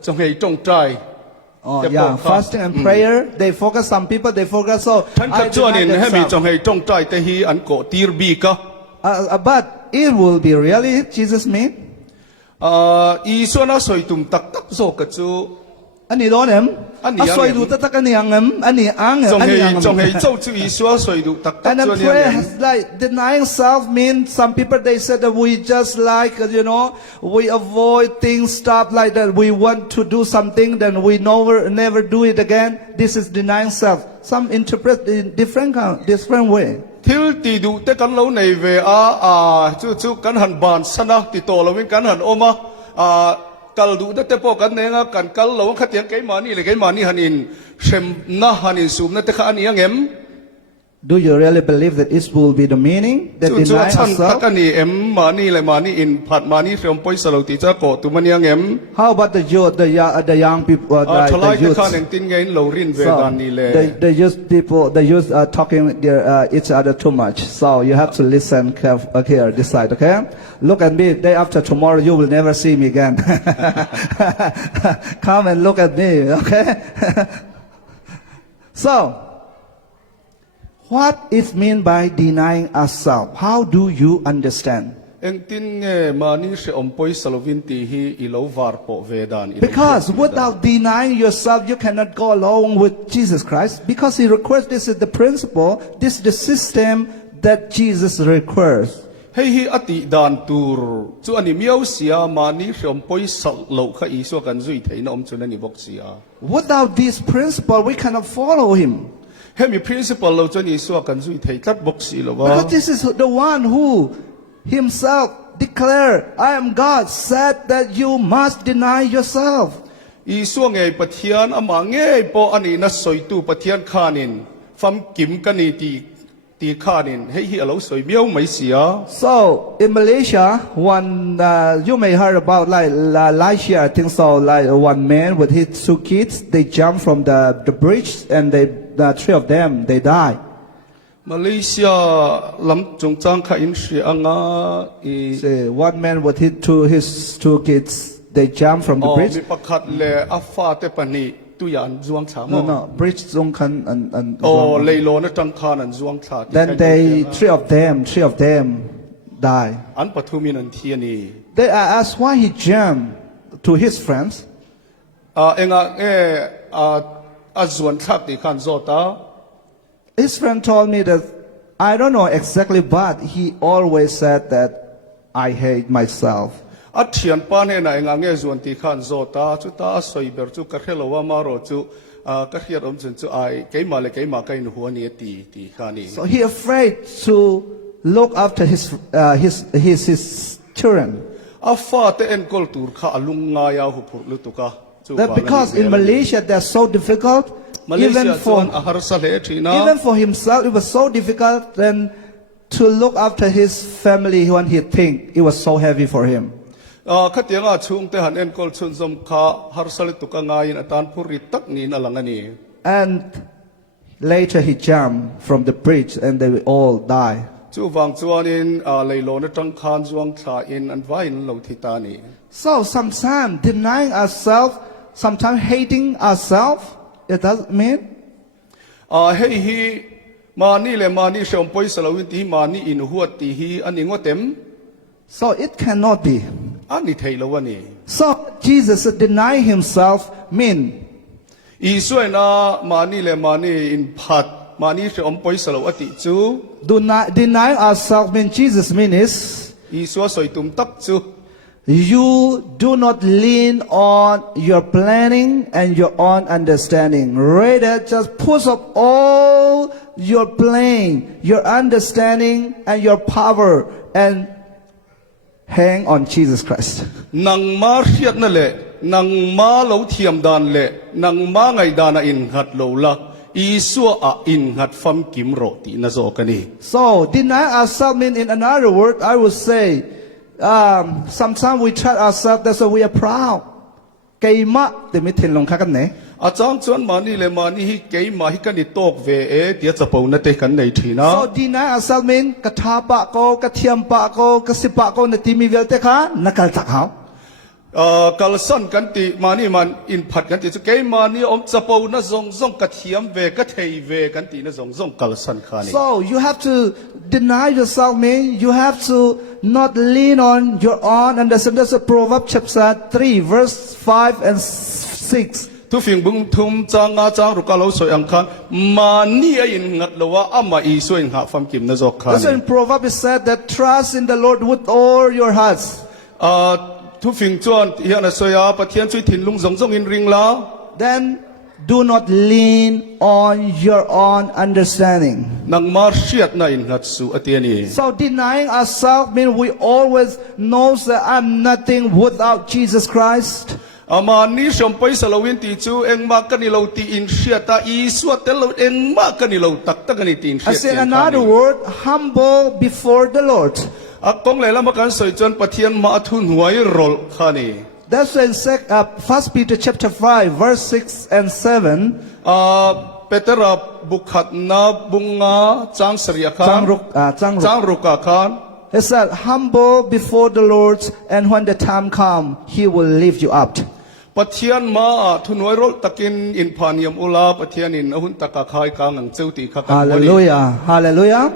chong hei tong trai. Oh yeah, fasting and prayer, they focus, some people they focus, so than ka chuan in hemi chong hei tong trai te hi an ko tir bi ka. But it will be really Jesus mean? I suana soi tum tak tak zo ka chu Ani don em? Ani yang Asoi du tatak ani ang em? Ani ang em? Ani ang em? chong hei chou chu I sua soi du tak tak And then chuan prayer yang has like denying self means some people they said that we just like we avoid things, stuff like that. We want to do something, then we never do it again. This is denying self. Some interpret in different way. thil ti du te kan lo nei ve chu kan han ban sana ti to lo win kan han oma kal du te po kan nenga kan kal lo khatiang ke mani le ke mani hanin shem na hanin sum na te kha ani angem. Do you really believe that it will be the meaning that chu denying chan ourselves? takani em mani le mani in phat mani from poi salo ti cha ko tu mani angem. How about the youth, the young people, tholai the te youth? khan eng tin ngein lo rin ve dan ni le. The youth people, the youth are talking each other too much. So you have to listen here, this side, okay? Look at me. Day after tomorrow, you will never see me again. Come and look at me, okay? So, what is mean by denying ourselves? How do you understand? Eng tin nge mani se om poi salo vin ti hi I lo var po ve dan. Because without denying yourself, you cannot go along with Jesus Christ. Because He requires, this is the principle, this is the system that Jesus requires. Hei hi ati dan tur chu ani miao sia mani som poi sal lo kha I so kan zui thein om chuna ni bok sia. Without this principle, we cannot follow Him. Hemi principle lo chuni so kan zui thei tat bok si lo Because wa. this is the one who Himself declared, I am God, said that you must deny yourself. I so nge pathian ama nge po ani na soi tu pathian khanin fam kim kani ti khanin hei hi alo soi miao mai sia. So in Malaysia, you may heard about like last year, I think so, like one man with his 2 kids, they jumped from the bridge and the 3 of them, they died. Malaysia lam chung chang kha in shi anga Say, one man with his 2 kids, they jumped from the bridge. mi pakhat le afa te pani tu yan zuang cha mo. No, bridge zong khan and leilo na tang khan an zuang cha. then they 3 of them die. An pathumin an thiani. They asked why he jumped to his friends. Enga azwan thak ti khan zota. His friend told me that I don't know exactly, but he always said that I hate myself. Athian pan he na enga nge zwan ti khan zota chu ta soi ber chu ka khelo wa ma ro chu ka khiat om chen chu ai keima le keima kai nu huani ti khani. So he afraid to look after his children. Afa te en kol tur kha alunga ya hu phur lu tu ka. That because in Malaysia they're so difficult, even for himself it was so difficult then to look after his family when he think it was so heavy for him. Khatianga chung te han en kol chun zom kha har sal tu ka ngain atan phuri tak ni na langani. And later he jumped from the bridge and they all die. Chu wang chuanin leilo na tang khan zuang tha in an vain lo thitani. So sometimes denying ourselves, sometimes hating ourselves, it doesn't mean. Hei hi mani le mani shom poi salawin ti mani in huat ti hi ani ngotem. So it cannot be. Ani thailo wani. So Jesus deny himself mean. Isoi na mani le mani in phat mani shom poi salawati chu. Do not deny ourselves mean Jesus mean is. Iswa soi tum tak chu. you do not lean on your planning and your own understanding. Rather, just push up all your planning, your understanding, and your power, and hang on Jesus Christ. nang ma riat na le nang ma lo thiam dan le nang ma ngai dana in hat lo la Isu a in hat fam kim ro ti na zo kani. So, deny ourselves means, in another word, I would say, sometimes we try ourselves, that's why we are proud. Kay ma, te mi tin long kakan ne. A chang chuan mani le mani hi kei ma hi kan ni tok ve e tia chapau na te kan nei thina. So, deny ourselves means, katapa ko, kathiam pa ko, kasipa ko, na timi vel te ka, nakal tak hao. Kalsan kan ti mani man in phat kan ti chu kei mani om chapau na zong zong kathiam ve ka thei ve kan ti na zong zong kalsan khani. So, you have to deny yourself means, you have to not lean on your own understanding. That's Proverbs chapter 3, verse 5 and 6. Tu phing bung thum chang nga chang ru ka lo soi ang khan mani a in ngat lo wa ama I so in ha fam kim na zo That's why khani. in Proverbs it said that trust in the Lord with all your hearts. Tu phing chuan hian a soya pathian chui thin lung zong zong in ring la. Then do not lean on your own understanding. Nang mar riat na in ngat su atiani. So denying ourselves means we always know that I'm nothing without Jesus Christ. Ama ni sompai salawin ti chu eng ma kanilo ti in riata I suat telo eng ma kanilo tak tak ni ti in I riat. say another word, humble before the Lord. Akong lela makan soi chuan pathian ma athun huai rol khani. That's why in 1 Peter chapter 5, verse 6 and 7, Petera bukhat na bunga chang saria khan chang ruka khan it said, humble before the Lord, and when the time comes, He will lift you up. pathian ma thunoi rol takin in phaniam ula pathian in ahun taka khai kang ang cheuti kha kan boli. Hallelujah. Hallelujah.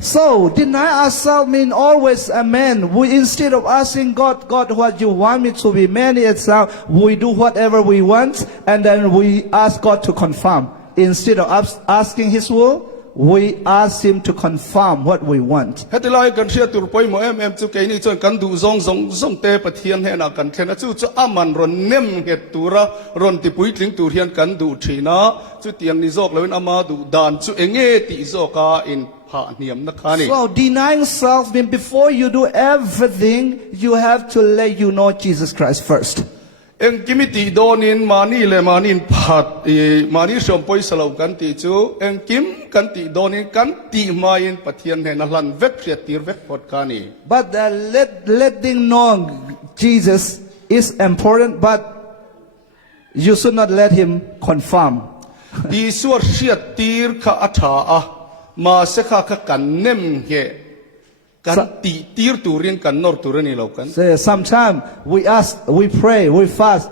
So, deny ourselves means always amen. We, instead of asking God, God, what you want me to be, many itself, we do whatever we want, and then we ask God to confirm. Instead of asking His will, we ask Him to confirm what we want. Hetilai kan sia tur poi mo em chu ke ni chon kan du zong zong zong te pathian he na kan thena chu chu aman ron nem het tura ron ti pui tling tur hian kan du thina chu tiang ni zok lewin ama du dan chu enge ti zoka in pha niam na khani. So, denying self means before you do everything, you have to let you know Jesus Christ first. Eng kimiti donin mani le manin phat mani sompoi salau kan ti chu eng kim kan ti donin kan ti main pathian he na hlan vek riat tir vek pot khani. But letting know Jesus is important, but you should not let Him confirm. I suar riat tir kha atha a ma se kha kha kan nem he kan ti tir turin kan nor turani lo kan. So sometimes we ask, we pray, we fast.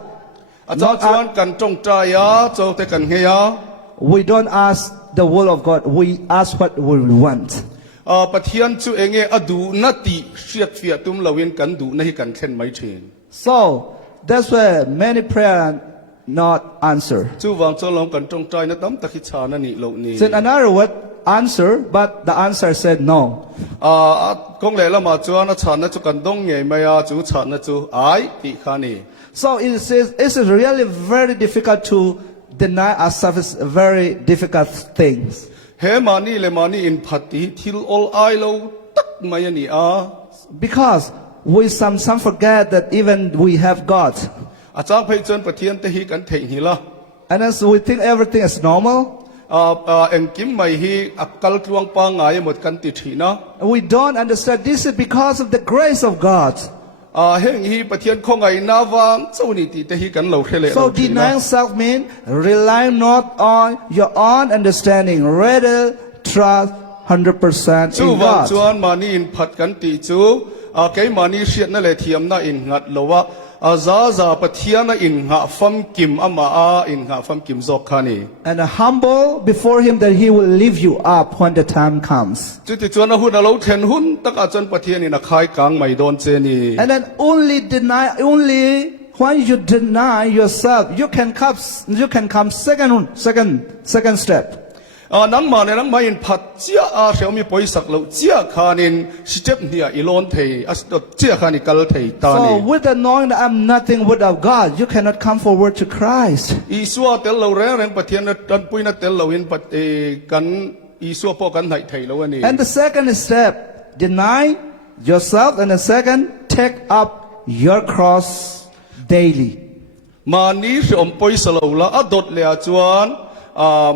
Acha chuan kan tong ta ya cho te kan he ya. We don't ask the will of God. We ask what we want. Pathian chu enge adu na ti riat fia tum lawin kan du na hi kan thlen mai thin. So that's why many prayers are not answered. Chu wang cho long kan tong tai na tam takhi cha na ni lo ni. So in another word, answer, but the answer said no. Kong le la ma chuan a chan na chu kan dong nge mai a chu chan na chu ai ti khani. So it says it's really very difficult to deny ourselves. It's a very difficult things. He mani le mani in phati thil ol ai lo tak mai ani a. Because we sometimes forget that even we have God. Achang phei chuan pathian te hi kan thei hi la. And as we think everything is normal, Eng kim mai hi akal kluang pa ngai mot kan ti thina. we don't understand this is because of the grace of God. Heng hi pathian khongai na wang chau ni ti te hi kan lo khele So lo thina. denying self means relying not on your own understanding, rather trust 100% Chu in wang God. chuan mani in phat kan ti chu ke mani riat na le thiam na in ngat lowa za pathian na in nga fam kim ama a in nga fam kim zok khani. And humble before Him that He will lift you up when the time comes. Chu ti chuan a hun a lo then hun tak a chuan pathian in a khai kang mai don che ni. And then only when you deny yourself, you can come second step. nang ma ne nang ma in phat chia a xiaomi poi sak lo chia khanin step nia ilon thei as dot chia khani kal thei ta So ni with the knowing that I'm nothing without God, you cannot come forward to Christ. isua tel lo reng pathian na tan puina tel lo in pat kan isua po kan nai thei lo ani And the second step, deny yourself. And the second, take up your cross daily. ma ni rom poi salo la adot le a chuan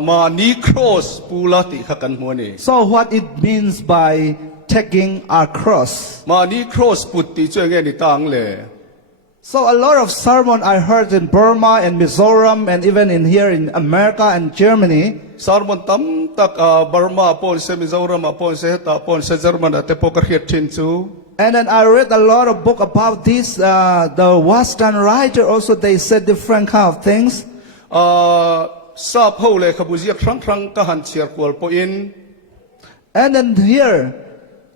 ma ni cross pula ti kha kan mu ni So what it means by taking our cross? ma ni cross put ti chuan nge ni tang le So a lot of sermon I heard in Burma and Mizoram and even in here in America and Germany. sarmon tam tak Burma pon se Mizoram pon se ta pon se German te po ka khiat thin chu And then I read a lot of book about this. The Western writer also, they said different kind of things. sa pho le khabuziak thrang thrang ka han chiar kwal po in And then here,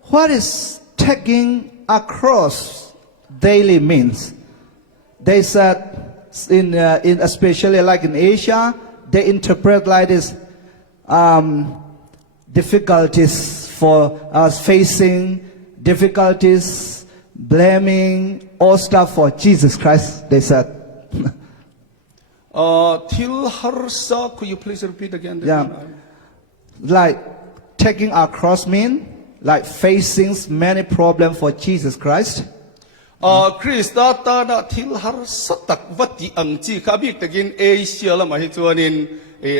what is taking a cross daily means? They said, in especially like in Asia, they interpret like this, difficulties for us facing, difficulties, blaming, all stuff for Jesus Christ, they said. Til harsa, could you please repeat again? Yeah. Like taking our cross mean, like facing many problems for Jesus Christ. Krista ta na til harsa tak vati ang chi kabik takin Asia la mahi chuanin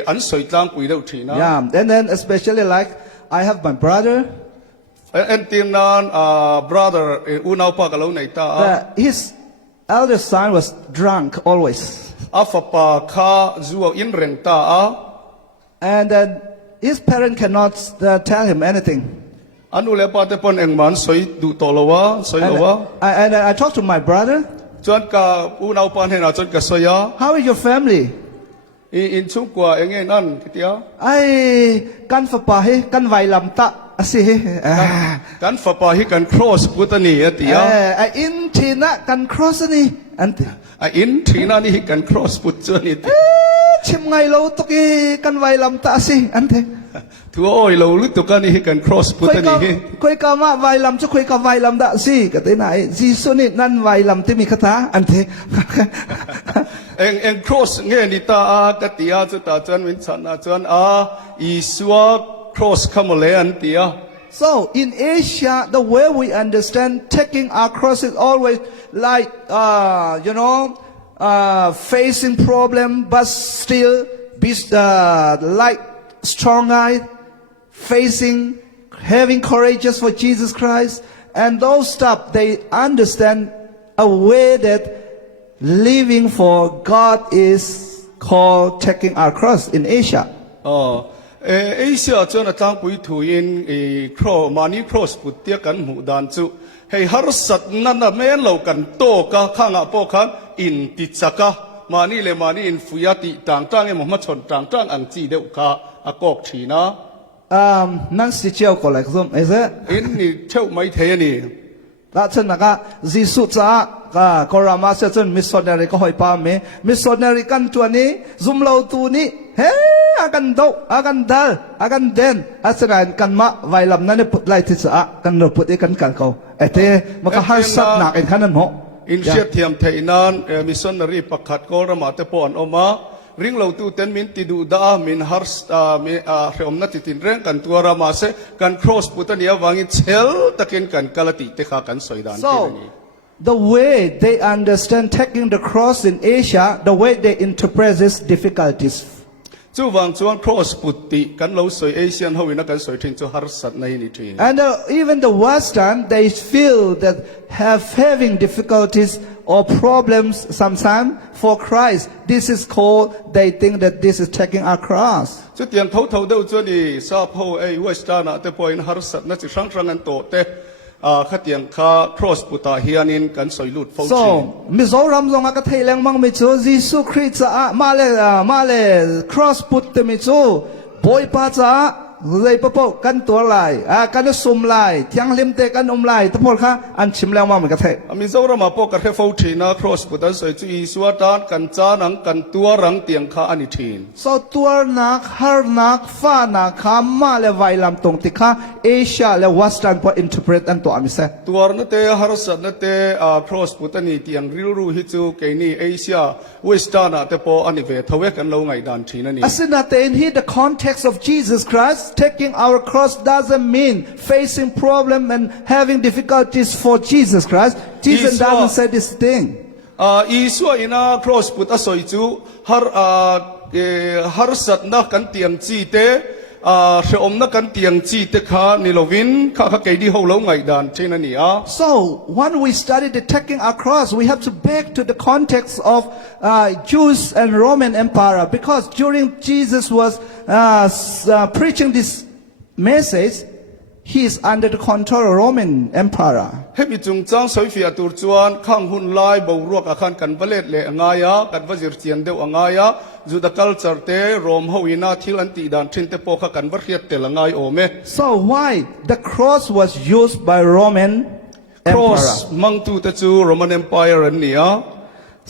an soi tlang pui deuh thina Yeah, and then especially like I have my brother. en tin nan brother unau pa ka lo nei ta His eldest son was drunk always. afa pa kha zuaw in reng ta And then his parent cannot tell him anything. anu le pa te pon eng man soi du to lowa soi lowa And I talked to my brother. chuan ka unau pan hena chuan ka soya How is your family? in chung kwa enge nan kitia I kan fapahi kan vai lam ta asi. kan fa pa hi kan cross putani atia I in tina kan cross ni. And in thina ni hi kan cross put chuan ni chim ngai lo to ki kan vai lam ta asi. Ante. tu oi lo lu tu kan ni hi kan cross putani hi Koi ka ma vai lam chu koi ka vai lam da si ka te nai Jisu ni nan vai lam ti mi kata ante. eng cross nge ni ta ka tia chu ta chuan min chan na chuan isua cross kamole an tia So in Asia, the way we understand taking our cross is always like facing problem, but still be like strong-eyed, facing, having courageous for Jesus Christ, and those stuff they understand a way that living for God is called taking our cross in Asia. Asia chuan atang pui thu in cross mani cross put tia kan mu dan chu hei har sat na na men lo kan to ka khanga po khan in ti chaka mani le mani in fuyati tang tang e mo ma chon tang tang ang chi deuh ka akok thina Nan si chiao ko like some is it? in ni theu mai the ni That chen naka Jisu cha ka korama se chen missionary ko hoi pa me missionary kan tu ni zum lo tu ni he akan do akan dal akan den asaran kan ma vai lam na ne put lai ti cha kan no put e kan kan ko ete maka har sat nak en kanan mo in sia thiam theinan missionary pakhat ko rama te pon oma ring lo tu ten min ti du da min har mi hrem na ti tin reng kan tuara ma se kan cross putania wangi chel takin kan kalati te kha kan soidan So the way they understand taking the cross in Asia, the way they interpret these difficulties. chu wang chuan cross putti kan lo soi Asian ho ina kan soi thin chu har sat nei ni thi And even the Western, they feel that having difficulties or problems sometimes for Christ. This is called, they think that this is taking our cross. chu tiang tho tho deuh chu ni sa pho western te point har sat na chi sang sang an to te kha tiang kha cross puta hianin kan soi lut fo chi So, Mizoram zong aka thailang mang mi chu Jesus Christ cha ma le cross put te mi chu boy pa cha เลยปะกันตัวลายกันสุ่มลายเที่ยงลิมเตกันลายทั้งหมดค่ะอันชิมแล้วมาเหมือนกันเถอะ มิโซรามาปกกระเทฟทีนะครอสปุตันสวยจุอีสวดานกันจานังกันตัวรังเตียงข้าอันนี้ทีน so ตัวนักฮาร์นักฟ้านักข้ามาเลไวลำตรงติค่ะเอเชียและวอสตันพออินเทอร์เพรตอันตัวอามิเซ ตัวนั่นเตฮาร์สัตนั่นเตครอสปุตันนี่เตียงริลูฮิจูเกนี่เอเชียเวสตันน่ะเตปออันนี้เวทเวกันเราไงดันทีนั่นนี่ as in that in here the context of Jesus Christ taking our cross doesn't mean facing problem and having difficulties for Jesus Christ Jesus doesn't say this thing อีสวอินาครอสปุตอสอยจูฮาร์สัตนักกันเตียงจีเตเสอมนักกันเตียงจีเตข้านิโลวินข้าเกดีฮาวเราไงดันทีนั่นนี่so when we study the taking our cross we have to back to the context of Jews and Roman Empire because during Jesus was preaching this message he is under the control of Roman Empire เฮมิจุงจังสอยฟิอาตูร์จวนข้างหุ่นลายบ่าวรวกอาคารกันเบลเลเลงายะกันวจิรเจียนเดวงายะจูดาคัลเจอร์เตโรมฮาวินาทิลันติดันทินเตโปขกันวเรียดเตลงายโอเม so why the cross was used by Roman cross Empire มังตูเตจู Roman Empire นี่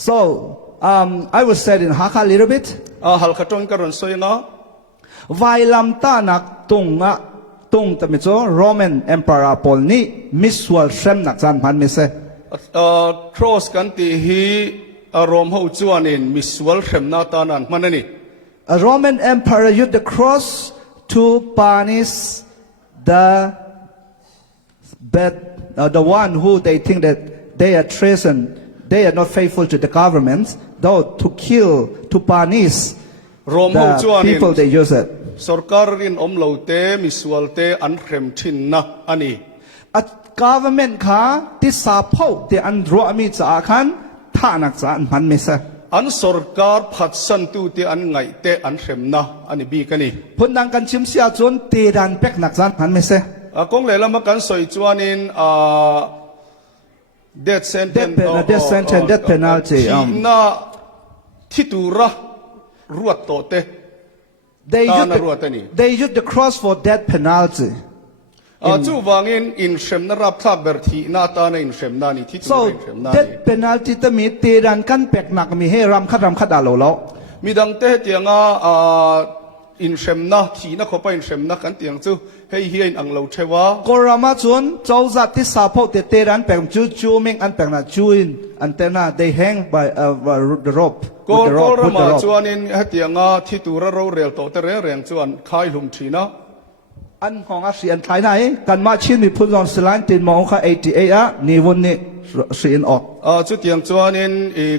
so I will say in Hakka a little bit ฮัลขจงกันสอยนะไวลำตานักตุงตมิโซ Roman Empire ปอลนี่มิสวลเซมนักจันพันมิเซ cross กันตีฮีโรมฮาจวนอินมิสวลเซมนาตานันมันนี่ Roman Empire used the cross to punish the bad the one who they think that they are treason they are not faithful to the government though to kill to punish โรมฮาจวน the อิน people they use itสรการรินอมเหลาเตมิสวลเตอันเข็มทินนะอันนี้ a government ค่ะที่สาพเที่อันรัวมีจ่าคันท่านักจ่าอันพันมิเซอันสรการพัดสันตุเตอันไงเตอันเข็มนะอันนี้บีกันนี่พูดดังกันชิมเสียจนเตดันเป็กนักจ่าพันมิเซกงเลยละมากันสอยจวนินdeath sentence death penalty ที่น่าที่ตูระรวดโตเตthey use the cross for death penalty จู่วางอินเชมนรับทับเบอร์ทีน่าตาในอินเชมนานี่ที่ตู so อินเชมนานี่ death penalty จะมีเตดันกันเป็กนักมีให้รำคัดดาโลแล้วมีดังเตเตียงอินเชมนาที่นักเขาไปอินเชมนากันเตียงจู่ให้เฮียนอังเลวเทวะกรามาจวนเจ้าจัดที่สาพเตดันเป็กจูมิงอันเป็กนักจูอินอันเตน่า they hang by the rope ก็รามาจวนอินให้เตียงที่ตูระเราเรียลโตเตเรียงจวนคายลุมทีนะอันของอาเซียนไทยไหนกันมาชินมีพูดลองสไลน์ตินมองค่ะ88นี่วันนี้สีนออกจุดยังจวนอิน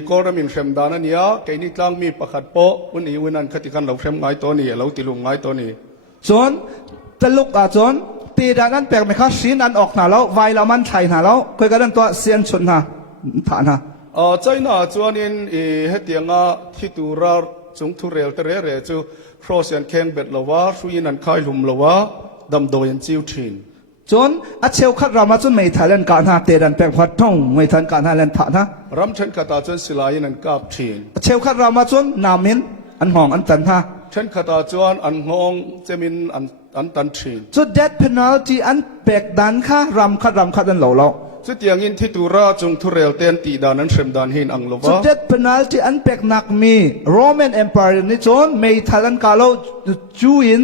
ก็รามินเชมดานันยาแกนี่ตั้งมีประคัดโปวันนี้วันนั้นคติกันเราเชมไงตัวนี้เราติลุงไงตัวนี้จนตลุกจนตีดานั้นแปลกไหมครับสีนันออกหนาแล้วไวเรามันไทยหนาแล้วคุยกันตัวเซียนชนหนาฐานฮะใจน่าจวนอินให้เตียงที่ตูระจงทุเรลเตเรจูครอสยันแข่งเบ็ดละวะสุยนันคายลุมละวะดำโดยันจิวทินจนอัจเชลขัดรามาจนไม่ทันเล่นการหาเตดันแปลงพัดท่องไม่ทันการหาเล่นฐานฮะรำเชนขตาจนสิลายันกับทินอัจเชลขัดรามาจนนามินอันห้องอันตันฮะเช่นขตาจวนอันห้องเจมินอันตันทิน so death penalty อันแปลกดันค่ะรำคัดอันเหล่าเราสุดยังอินที่ตูระจงทุเรลเตนตีดานันเชมดานหินอังโลวะ so death penalty อันแปลกหนักมี Roman Empire นี่จนไม่ทันการเราจูอิน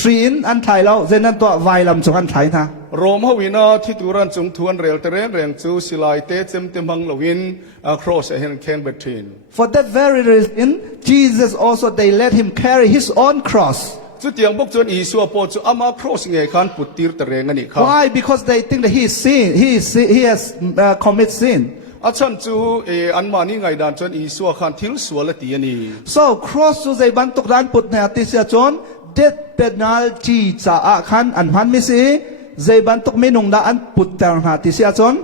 ศีลอันไทยเราเจนันตัวไวลำจงอันไทยนะโรมฮาวินาที่ตูรันจงทวนเรลเตเรนแรงจูสิลายเตเจมเตมังลวินครอสเฮนแข่งเบทิน for that very reason Jesus also they let him carry his own cross จุดยังพวกจนอีสัวปอจูอามาครอสเงยขันปุตติรตะเรงนี่ครับ why because they think that he has commit sin อาชันจูอันมานี่ไงดานจนอีสัวขันทิลสัวละตีนี่ so cross จูใจบันตุกดานปุตเนติเสียจนdeath penalty จะอาคันอันพันมิสิใจบันตุกไม่นุ่งดาอันปุตเตอร์หาติเสียจน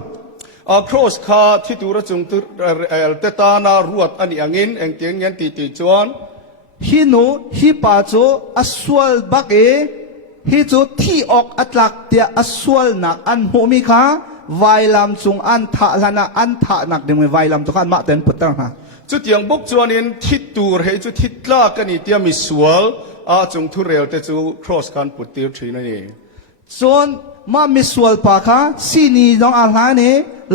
ครอสข้าที่ตูระจงตุเตตานารวดอันนี้อังอินเองเตียงยันตีจวนฮินูฮิปาจูอัสวลบักฮิจูที่ออกอัตลักเตียอัสวลนักอันหูมิค่ะไวลำจงอันทะลนะอันทะนักดึงไวลำตุกอันมาเต็นปุตเตอร์หาจุดยังบกจวนินทิตูร์ให้จุดทิตลากันนี่เตียมิสวล จงทุเรลแต่จู cross การปุตติร์ทีนั่นเอง ส่วนมามิสวลปากะซีนีน้องอาลานี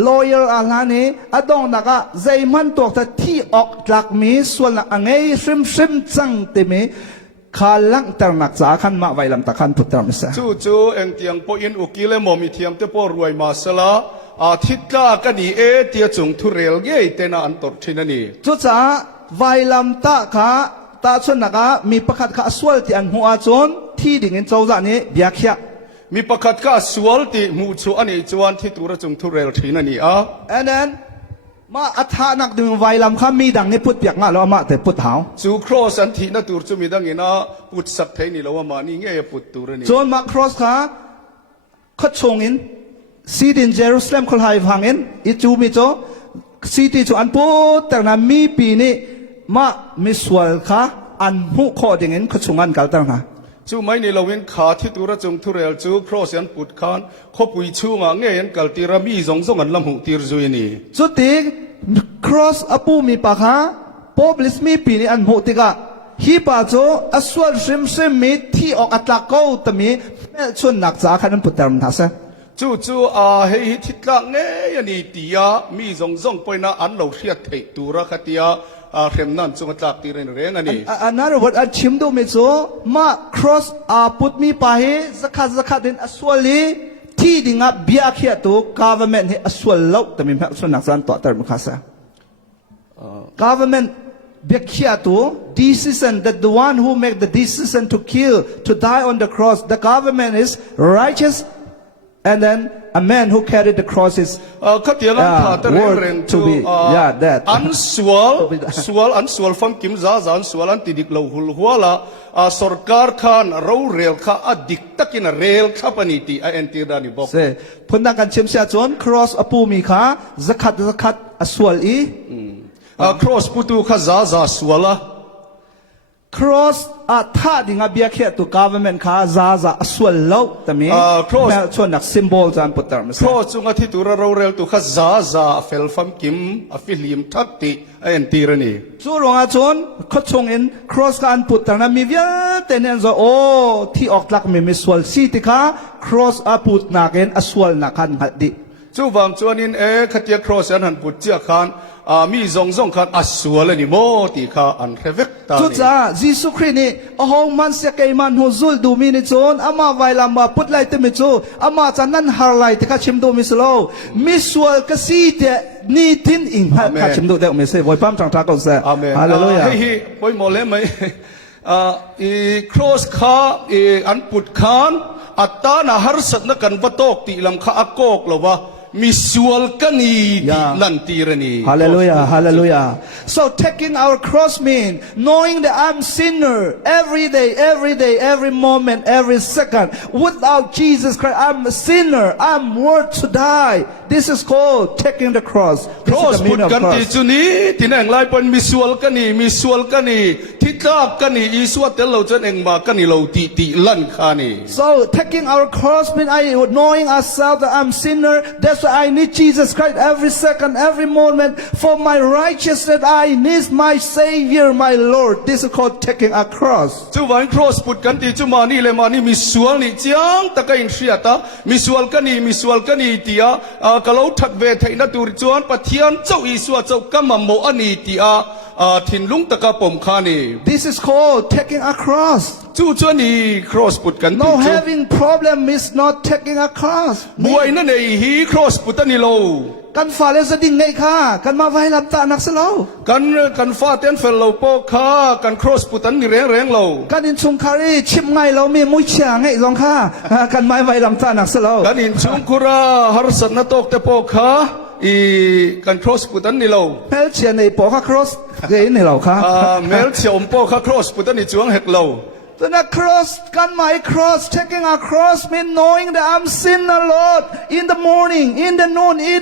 ลอยร์อาลานีอดองนักะใจมันตัวแต่ที่ออกจากมีส่วนอังเงยซิมจังเตมีขาลังตระหนักจากขันมาไว้ลำตะขันพุทธมิสะจูเอ็งเตียงปอินอุกิเลมอมิเทียมเตปอรวยมาสละอาทิตย์ละกันนี่เตียจงทุเรลเกยเตนะอันตรทีนั่นนี่จุจ้าไว้ลำตะขาตาชนนักะมีประคัดขาสวลที่อันหัวจนที่ดิ่งเจ้าจานี้เบียกยะมีประคัดข้าสวลติมูชูอันนี้จวนที่ตัวจงทุเรลทีนั่นนี่and then มาอัฐานักดึงไว้ลำข้ามีดังนี้พุทธเปียกงาแล้วมาแต่พุทธหาวจูครอสันทีนั่นตัวจูมีดังนี้นะพุทธสักเทนี่แล้วว่ามานี่เงี้ยพุทธตัวนี่จนมาครอสขาขัดชงอินซีดินเยรูซาเล็มคนไทยฟังอินอิจูมิโจซีติจูอันพุทธแต่นั้นมีปีนี้มามิสวลขาอันหุข้อดิ่งอินขัดชงอันกัลตังฮะจูไม่ในเราเว้นขาที่ตัวจงทุเรลจูครอสยันปุดคานขบุยชูงาเงี้ยยันกัลตีรามีสงอันลำหูตีรจุยนี่จุดที่ครอสอปูมีปากฮะพอบลิสมีปีนี้อันหุติกะฮีปาโจอสวลซิมมีที่ออกอัตลักษณ์ตมีแม่ชนนักจากขันพุทธมันทัศจูเฮทิตละเงี้ยนี่ตียามีสงไปนะอันเราเสียเทตัวรักตียาเข็มนั่นจงจักตีเรนเรนอันนี้another word อันชิมดูมิโซมา cross พุทธมีปาเฮสักดินอสวลีที่ดิ่งเบียขียตัว government เฮอสวลเล่าแต่มีแม่ชนนักสันต่อเติมข้าศึก government เบียขียตัว decision that the one who make the decision to kill to die on the cross the government is righteous and then a man who carried the cross is word to be that อันสวลอันสวลฟังกิมซาอันสวลอันติดิกเลวหุลหัวละสรการขานเราเรลข้าอดิกตักินเรลข้าปนิติไอเอ็นตีดานิบอกพนักงานเชื่อมเสียจน cross อปูมีข้าสักขัดสวลcross ปุตุข้าซาสวละcross ท่าดิ่งเบียขียตัว government ข้าซาสวลเล่าแต่มีแม่ชนนัก symbol จานพุทธมิส cross จุงอาทิตย์ตัวเราเรลตัวข้าซาเฟลฟัมกิมฟิลิมทักติไอเอ็นตีรนี่จู่รงอาจนขัดชงอิน cross การพุทธนั้นมีเยอะแต่เนี่ยจะโอ้ที่ออกหลักมีสวลสีติข้า cross พุทธนักเอ็นสวลนักขันหัดดิจู่บางจวนอินขัดเย cross ยันหันพุทธเจ้าขันมีสงขันสวลนี่โมติข้าอันเรเวกตาจุดจ้ายิสุครินี่โอ้โหมันเสียเกยมันหูซุลดูมินิจนอามาไวลามาพุทธไลต์มิจูอามาจันนั้นฮาร์ไลต์ข้าชิมดูมิสโลมิสวลกษีเตนี่ทินอิงข้าชิมดูเด็กมิสเซ่บอยปั๊มจังทักก็เซ่ฮาเลลูยาเฮ้ยบอยโมเลไหมครอสข้าอันพุทธขานอัตตานาฮาร์สัตนักันวัตโตกติลำข้าอโกกลวะมิสวลกันนี่ลันตีรนี Hallelujah Hallelujah so taking our cross mean knowing that I'm sinner every moment every second without Jesus Christ I'm a sinner I'm worth to die this is called taking the cross cross พุทธกันติจุนี้ที่นั่งไล่เป็นมิสวลกันนี่ที่ตากันนี่อีสวดแต่เราจะเองมากันนี่เราติลันขานี่ so taking our cross mean I knowing ourselves that I'm sinner that's why I need Jesus Christ every second every moment for my righteousness I need my Savior my Lord this is called taking a cross จู่วัน cross พุทธกันติจุมานี่เลยมานี่มิสวลนี่จังตะกันเสียตามิสวลกันนี่ตียากะเราถัดเวทนัตุริจวนปะเทียนเจ้าอีสวดเจ้ากำมโมอันนี้ตีถิ่นลุงตะกะปมขานี่ this is called taking a cross จู่จวนนี่ cross พุทธกันติ no having problem is not taking a cross บวยนั่นเองฮี cross พุทธนี่โลกันฟ้าเลสดิ่งไงค่ะกันมาไว้รับตานักสโลกันฟ้าเต้นเฟลโลโปค่ะกัน cross พุทธนี่แรงโลกันอินชุงคารีชิมไงเรามีมุ้ยเชียงไงลองค่ะกันไม่ไว้รับตานักสโลกันอินชุงคุระฮาร์สันนตกเตโปค่ะกัน cross พุทธนี่โลเมลเชียในปอค่ะ cross เกยนี่เราค่ะเมลเชียอมโปค่ะ cross พุทธนี่จวงเฮกโลThe cross, can my cross, taking a cross mean knowing that I'm sinner, Lord, in the morning, in the noon, in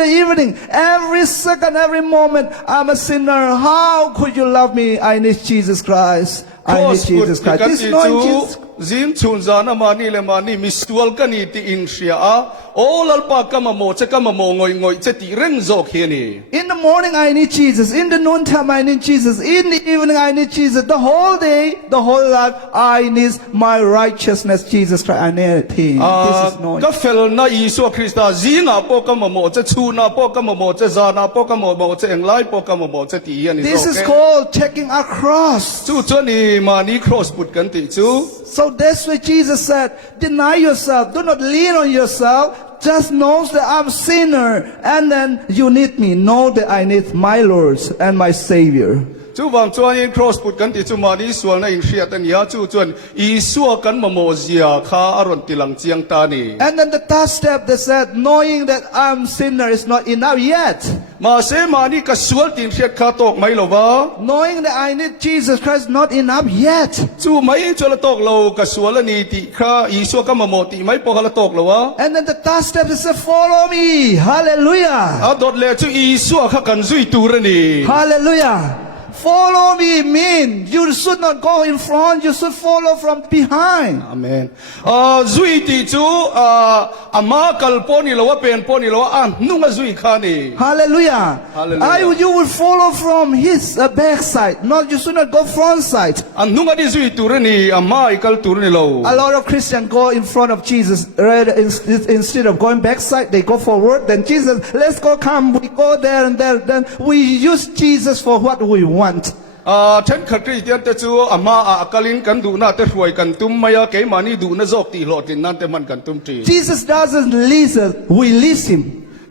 the evening, every second, every moment, I'm a sinner. How could you love me? I need Jesus Christ. I need Jesus Christ. This knowing Jesus. จิมชุนจานามานี่เลยมานี่มิสวลกันนี่ที่อินเชีย โอ้ลัลปากำมะโมจะกำมะโมงอยงอยจะติเร่งโจกเฮียนี่ In the morning, I need Jesus. In the noontime, I need Jesus. In the evening, I need Jesus. The whole day, the whole life, I need my righteousness, Jesus Christ. I need Him. This is ก็ knowing. เฟลนะอิสุคริสต์จีงาปอกำมะโมจะชูนาปอกำมะโมจะจานาปอกำมะโมจะเอ็งไลปอกำมะโมจะติเฮียนี่ This is called taking our cross. จูจนี่มานี่ครอสปุดกันติจู So that's why Jesus said, deny yourself. Do not lean on yourself. Just know that I'm a sinner. And then you need me. Know that I need my Lord and my Savior. จูวางจวนยิงครอสปุดกันติจูมานี่ส่วนในอินเชียตันยาจูจวนอิสุกันมะโมเซียข้าอารอนติลังเจียงตานี And then the third step that said, knowing that I'm sinner is not enough yet. มาเสมานี่ก็สวลตินเชียข้าตกไม่หรอวะ Knowing that I need Jesus Christ not enough yet. จูไม่จวนละตกเราก็สวลนี่ติข้าอิสุกันมะโมติไม่ปอกละตกหรอวะ And then the third step is to follow me. Hallelujah. อาดดเลจูอิสุข้ากันซุยตูรนี่ Hallelujah. Follow me mean you should not go in front, you should follow from behind. อาเมนซุยติจูอามาคัลปอนี่ละวะเป็นปอนี่ละวะอันนุ่งซุยข้านี่ Hallelujah. Hallelujah. You will follow from his backside, not you should not go front side. อันนุ่งอดีซุยตูรนี่อามาอิคัลตูรนี่เรา A lot of Christians go in front of Jesus rather instead of going backside, they go forward. Then Jesus, let's go, come, we go there and there. Then we use Jesus for what we want. ฉันขัดคริสเตียนแต่จูอามาอากาลินกันดูน่าแต่รวยกันตุ้มมายาเกมานี่ดูน่าจอกตีหลอดตินนั่นแต่มันกันตุ้มตี Jesus doesn't lease us, we lease him.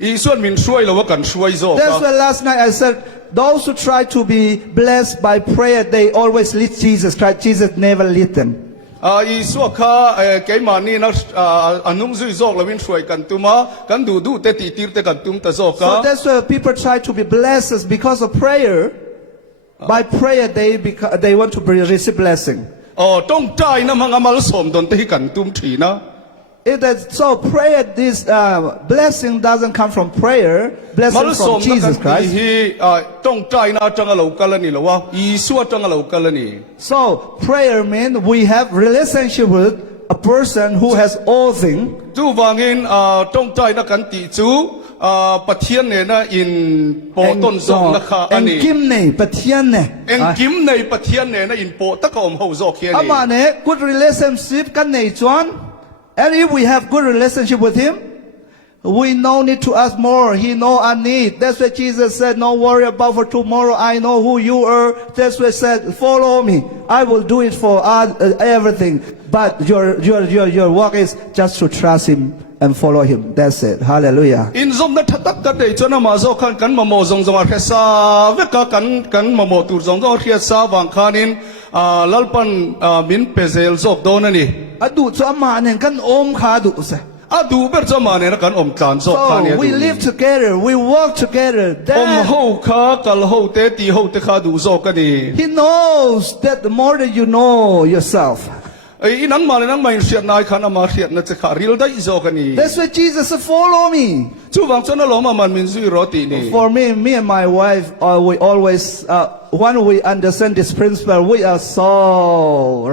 อีส่วนมินช่วยเราว่ากันช่วยจอก That's why last night I said, those who try to be blessed by prayer, they always lead Jesus Christ. Jesus never lead them. อีส่วนข้าเกมานี่นักอนุ่งซุยจอกเราวินช่วยกันตุ้มมากันดูดูแต่ตีตีแต่กันตุ้มแต่จอก So that's why people try to be blessed because of prayer. By prayer, they want to receive blessing. ต้องใจนะมังอามาลสมดนที่กันตุ้มถีนะ So prayer, this blessing doesn't come from prayer. Blessing from Jesus Christ. ต้องใจนะจังเรากันละนี่หรอวะอีส่วนจังเรากันละนี่ So prayer means we have relationship with a person who has all things. จูวางอินต้องใจนะกันติจูปะเทียนเนี่ยนะอินโปต้นซองนะคะอันนี้ กิมเนี่ยปะเทียนเนี่ย เอ็งกิมในปะเทียนเนี่ยนะอินโปตะกอมเฮาจอกเฮีย อา นี่ มาเนี่ย good relationship กันในจวน and if we have good relationship with him we no need to ask more he know our need that's why Jesus said no worry about for tomorrow I know who you are that's why said follow me I will do it for everything but your work is just to trust him and follow him. That's it. Hallelujah. In zom na tatak ka day chona mazo kan mamo zong zong arhesa veka kan mamo tur zong zong arhesa wang kanin lalpan min pezel zok donani. Adu so ama nen kan om khadu se. Adu ber zoma ne kan om tan zok kan So we live together. We work together. Om ho kha kal ho te ti ho te kha du zok kani. He knows that the more that you know yourself. ไอ้นั่งมาเลยนั่งมาเสียนายขันมาเสียนนั่นจะขาริลได้อีโซกันนี่ That's why Jesus said, follow me. จู่วังชนน่ะล้อมามันมินซุยรอตีนี่ For me and my wife, we always when we understand this principle, we are so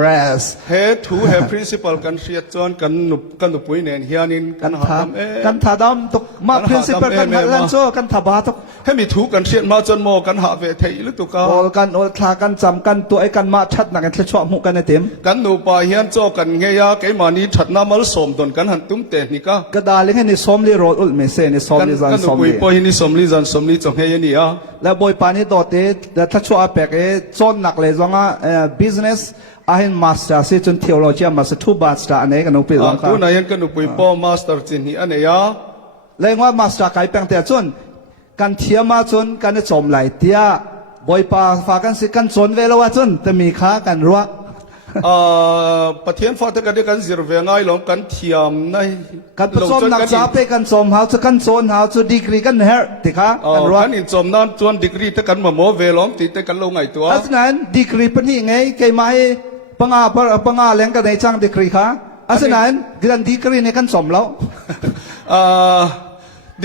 rest. เฮทูเฮ principle กันเสียจวนกันหนุปุยเนียนเฮียนินกันหาดำกันทาดำตกมา principle กันลันโซกันทาบาตก ให้มีถูกันเสียมาจนโมกันหาเวทีหรือตุกา โอกันโอทากันจำกันตัวไอ้กันมาชัดหนักกันชอบหุกันในเต็ม กันหนูปาเฮียนโจกันเงียไกมานี้ชัดน้ำมันสมดนกันหันตุ้มเตนิกาก ระดาษเลี้ยงให้ในสมลีโรดอุลเมเซในสมลีจัน กันหนู สม ปุย ลี ปอยนี่สมลีจันสมลีจงเฮียนี่อ่ะ แล้วบอยปานี่โดดเตะแต่ถ้าชัวแปกเอจนหนักเลยจังอ่ะbusiness อาหินมาสเตอร์ซิจนเทโอโลจีมาสทูบาสเตอร์อันนี้กันนุปิลองค่ะ ตัวไหนยังกันหนูปุยปอมาสเตอร์จินนี่อันนี้อ่ะ เลยว่ามาสเตอร์ไก่แปงแต่จนกันเทียมาจนกันจมไหลเตียบอยปาฝากันสิกันจนเวลาจนแต่มีค้ากันรัว ปะเทียนฟ้าตะกันเดียกันสิรเวงไงหลงกันเทียมใน กันผสมนักจ้าไปกันจมหาจะกันจนหาจะดีกรีกันเฮร์ติค่ะกันรัว กันอินจมนั่นจวนดีกรีตะกันมาโมเวลอมติตะกันลงไงตัว อันนั้นดีกรีเป็นยังไงเกยมาให้ปังอาเลี้ยงกันในจ้างดีกรีค่ะอันนั้นกันดีกรีในกันสมแล้ว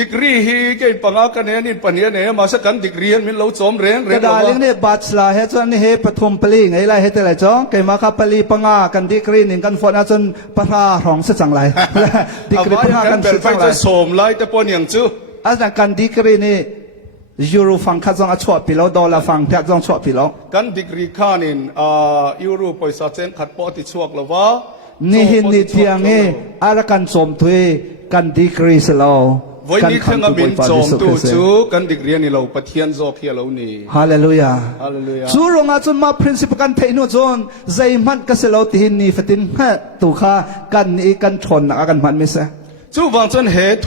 degree hi ke panga kan ne nin pania ne ma sa kan degree min lo chom reng กระ reng ดาษ lo เลี้ยงเนี่ยบัตรลาเฮจวนนี่เฮปฐุมปลีไงไรเฮตอะไรจ้องไก่มาคับปลีปังอากันดีกรีนิงกันฝนอาจนปะทาหองเสจังไรดีกรีปังอากัน เป็ เส นไป จังไร จะสมไล่แต่ปนอย่างจู อาจารย์กันดีกรีนี่ยูโรฟังคัดจองอชวปิโลดอลลาร์ฟังแทกจองชวปิโล กันดีกรีข้านินยูโรปอยซาเซนขัดปอติชวกละวะ นี่หินนี่เทียงเออารักันสมถุยกันดีกรีสโล วันนี้เท่งบินจอมตูจูกันดิกเรียนนี่เราปะเทียนโซเคียเรานี่ ฮาเลลูยา ฮาเลลูยา จูรงอาจนมา principle กันเทนุจนใจมันก็เสลาติหินนี่ฟตินฮะตุข้ากันนี่กันชนนักกันมันไม่เส จูวางจนเหตุ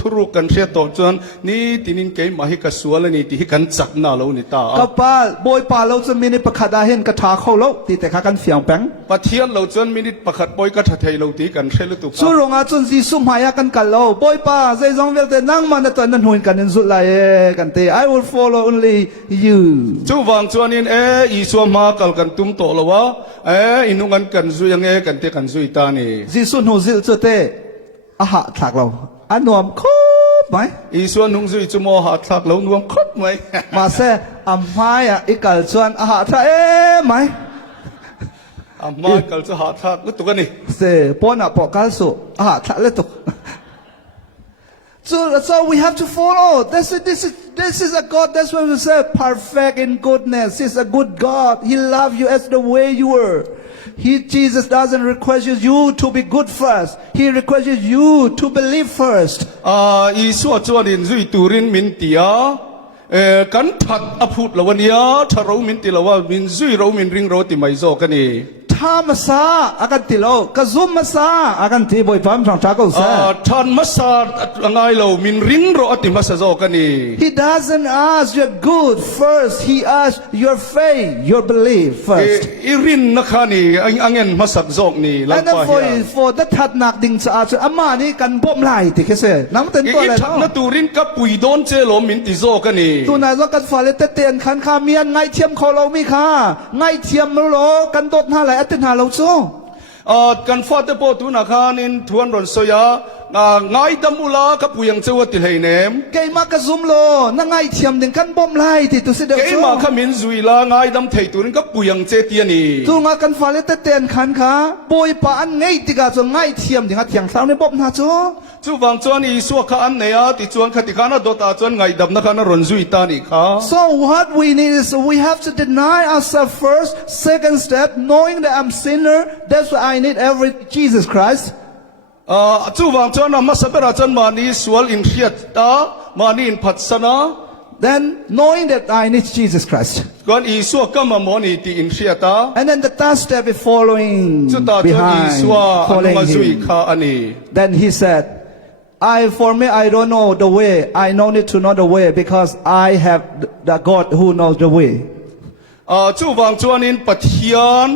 ทุรุกันเสียตจนนี่ตินินเกยมาให้กระสวลนี่ที่กันจักหน้าเรานี่ตา กับป้าบอยป้าเราจะมีในประคดาเห็นกระถาเข้าเราตีแต่ข้ากันเสียงแป้ง ปะเทียนเราจนมินิประคัดปอยกระไทยเราตีกันเสียลุตุ สู้รงอาจนสีสุ่มหายกันกันเราบอยป้าใจจงเวลแต่นั่งมันตอนนั้นหุ่นกันในสุดเลยกันเต I will follow only you จูวางจวนนี่อีสวมากัลกันตุ้มโตละวะอินุกันกันซุยังกันเตกันซุยตานี่ จีสุนหูซิลเจเตอาหะถักเราอันนวมคบไหม อีสวนนุงซุยจุโมหาทักเรานวมครบไหม มาเสอัมไม้อะอีกัลชวนอาหะถักไหม อามากัลจะหาทักก็ตุกันนี่ เสปอนอะปอกัลสุอาหะถักเลยตุ So we have to follow. This is a God. That's why we say perfect in goodness. He's a good God. He loves you as the way you were. Jesus doesn't request you to be good first. He requests you to believe first. อีสวนจวนอินซุยตูรินมินตียกันถัดอภุตละวันนี้ถ้าเรามินตีละว่ามินซุยเรามินริงเราติไม่โซกันนี่ Tamasa akan tilo, kazum masa akan tiboy pam sang chako sa. ท่านมาสาดไงเรามินริงเราติมาสโซกันนี่ He doesn't ask your good first. He asks your faith, your belief first. อีรินนะคะนี่อังเงินมาสักโซกนี่ลัง And then ปะเฮีย for the that nak ding sa aso ama ni kan bom lai ti kese. Nam ten อี to le ทัก no. นัตูรินกับปุยโดนเจโลมินติโซกันนี่ Tu na zo kan fale te ten khan kha mian ngai thiam kho lo mi kha. Ngai thiam lo kan dot na lai atin ha lo so. กันฟาดเตปตูนักานินทวนรอนโซยาง่ายดำอุลากับปุยังเจวติเลยเนม Kay makazum lo na ngai thiam ding kan bom lai ti tu se de เก so. มาขมินซุยลาง่ายดำเทตูรินกับปุยังเจตียนี่ Tu nga kan fale te ten khan kha. Boy pa an ngai ti ga zo ngai thiam ding a thiang sao ne bom na cho. จูวางจวนอีสวกขันเนียติจวนขัติขานาโดตาจวนไงดับนักานรอนซุยตานี่ค่ะ So what we need is we have to deny ourselves first. Second step, knowing that I'm sinner. That's why I need every Jesus Christ. จูวางจวนมาสับราจวนมานีสวลอินเชียตามานีอินพัฒนา Then knowing that I need Jesus Christ. ก่อนอีสวกก็มาโมนีติอินเชียตา And then the third step is following จุดตาจวนอี behind, สวาอัน following มาซุย him. ค่ะอันนี้ Then he said, for me, I don't know the way. I no need to know the way because I have the God who knows the way. จูวางจวนอินปัทยาน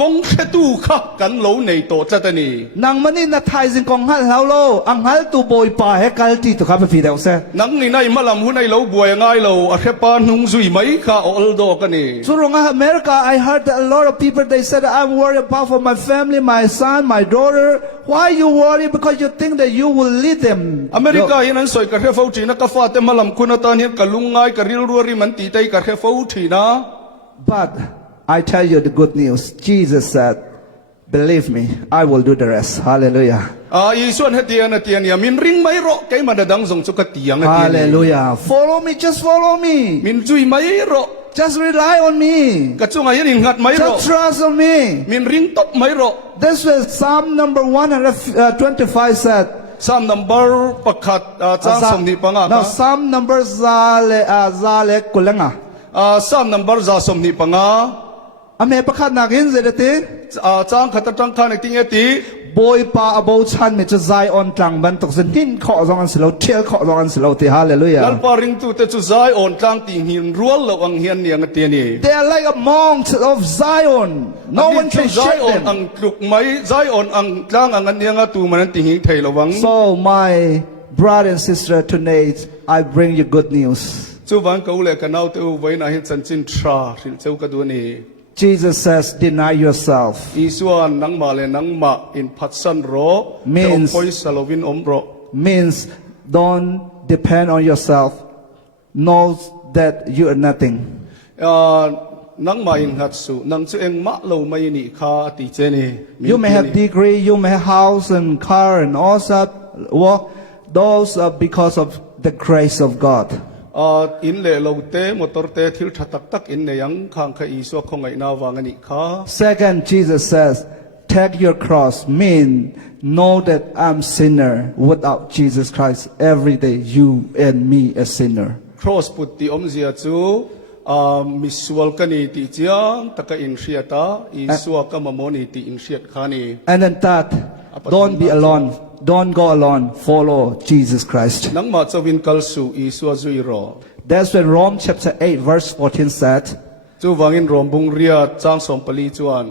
กงเขตูค่ะกันโลในโตจัตนี Nang manin na thai sin kong hal haulo, ang hal tu boy pa he kalti to kapa fidel se. นังนี่นายมาลำหุ่นในโลบวยง่ายโลอาเทปานุงซุยไหมค่ะอลโดกันนี่ So wrong America, I heard that a lot of people they said I'm worried about for my family, my son, my daughter. Why you worry? Because you think that you will lead them. อเมริกาเห็นนั้นสวยกับเทฟฟูจีนักฟ้าแต่มาลำคุณตาเนี่ยกับลุงง่ายกับริลรัวริมันตีใจกับเทฟฟูจีนะ But I tell you the good news. Jesus said, believe me, I will do the rest. Hallelujah. อีส่วนเตียนเนี่ยมินริงไม่รอไกมันดังส่งสุกตียงเตียน Hallelujah. Follow me, just follow me. มินจุยไม่รอ Just rely on me. กระจุงอายันหิงหัดไม่รอ Just trust on me. มินริงตบไม่รอ This was Psalm number 125 said. สามนัมเบอร์ประคัดจ้างสมนิปังอ่ะ Now Psalm number zale kulenga. สามนัมเบอร์จ้าสมนิปังอ่ะ Ame pakhat nakin zedati. จ้างขัดจ้างข้าในติงเอติ Boy pa about chan me to zai on tlang ban tok zin hin kho zong an slow tel kho zong an slow ti ลัล hallelujah. ปาริงตูเตจุใจอ่อนจ้างติงหินรัวเราอังเฮียนเนี่ยเตียนี่ They are like a monks of Zion. No one can ใจ shake อ่อนอั them. งกลุกไม่ใจอ่อนอังจ้างอังอันเนี่ยตูมันติงหิงไทยระวัง So my brother and sister tonight, I bring you good news. จูวันเขาเลยกันเอาตัวไว้ในหินสันจินทราสิเจ้ากระดูนี่ Jesus says, deny yourself. อีส่วนนังมาเลยนังมาอินพัดสันโร Means ปอยสลวินอมโร means don't depend on yourself, knows that you are nothing. นังมาอิงหัดสุนังจะเองมะเราไม่นี่ข้าติเจนี่ You may have degree, you may have house and car and all that work. Those are because of the grace of God. อินเล่เราเตะมอเตอร์เตะทิลทักตักอินเนยังข้างข้าอีสวคงไงนาวางนี่ข้า Second, Jesus says, take your cross, mean, know that I'm sinner. Without Jesus Christ, every day you and me a sinner. cross ปุตติอมเสียจูมิสวลกันนี่ติเจียงตะกอินเชียตาอีสวกมโมนี่ติอินเชียตขานี่ And then third, don't be alone. Don't go alone. Follow Jesus Christ. นังมาจะวินกัลสุอีสวจุยรอ That's when Rome chapter 8 verse 14 said, จูวังอินรอมบุงเรียจางสมปลีจวน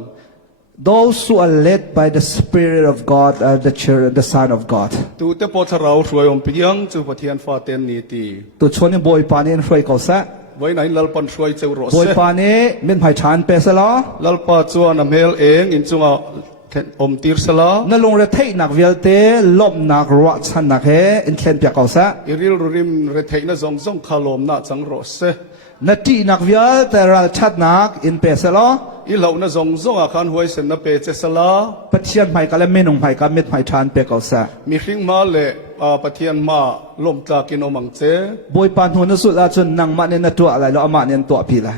those who are led by the Spirit of God are the children, the Son of God. ตูเตปอทราวรวยอมเปียงจูปะเทียนฟาเตนนี่ตี Tu choni boy panin froi ko sa. ไว้ไหนลลปันรวยเจ้ารอ Boy เซ pani min phai chan pe sa lo. ลลปาจวนอเมลเองอินจุงอมตีร์สลา Na lung re thei nak vial te lom nak ro chan nak he in thlen pya ko sa. อิริลริมเรเทนะซงซงคาลมนะจังรอเซ Na ti nak vial te ral chat nak in pe sa lo. อีเหล่านะซงซงอาคารหวยเซนนะเปเจสลา Pathian phai ka le menung phai ka mit phai chan pe ko sa. มีริงมาเลปะเทียนมาลมจากินอมังเจ Boy pan hu na su la chun nang ma ne na tua lai lo ama ne tua pi lai.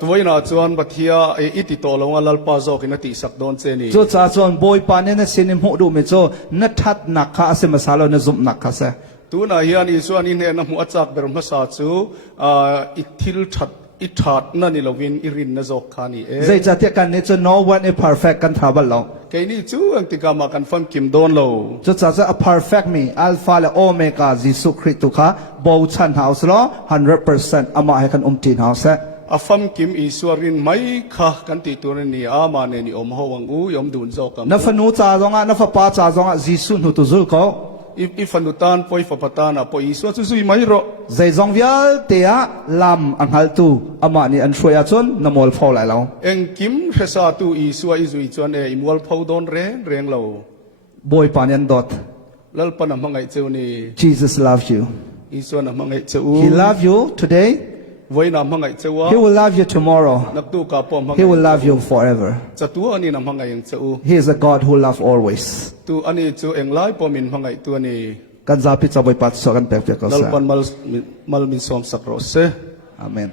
ตัวน่าจวนปะเทียอิติโตลงลลปาโซกินติสักโดนเจนี่ Chu cha chon boy pan ne na sinim hu du me cho na that nak kha ase masalo na zum nak kha sa. ตัวน่าเฮียนอิส่วนอินเฮนหัวจักเบรมภาษาจูอิทิลชัดอิทัดนั่นนี่เราวินอิรินนะจอกขานี่เอ Zai cha te kan ne cho no one is perfect kan thabal lo. แค่นี้จูอังติกามากันฟังกิมโดนเรา Chu cha cha a perfect me alpha le omega Jesu Christ tu kha bo chan house lo 100% ama he kan tin house. อาฟัมกิมอิสวรินไม่ค่ะกันติตัวนี้อามาเนนี่อมหวังอูยอมดูนจอกัม Na fanu cha zonga na fa pa cha zonga Jesu hu tu zul ko. อีฟันุตันปอยฟปตานะปอยอิสวจุซุยไม่รอ Zai zong vial te a lam ang hal tu ama ni an shwaya chon na mol phau lai lo. เอ็งกิมเฮซาตูอิสวอิจุยจวนอิมวลพาวดอนเรงเรา Boy panyan dot. แล้วปนมังไงเจ้านี่ Jesus loves you. อิสวนมังไงเจ้า He loves you today. ไว้นำมังไงเจ้า He will love you tomorrow. นักตูกาปอมมัง He will love you forever. จะตัวอันนี้นำมังไงยังเจ้า He is a God who loves always. ตัวอันนี้เจ้าเอ็งไล่ปอมินมังไงตัวนี้ Kan zapi sa boy pat so kan pek pek ko แล้ว sa. ปนมัลมินซอมสักรอเซ Amen.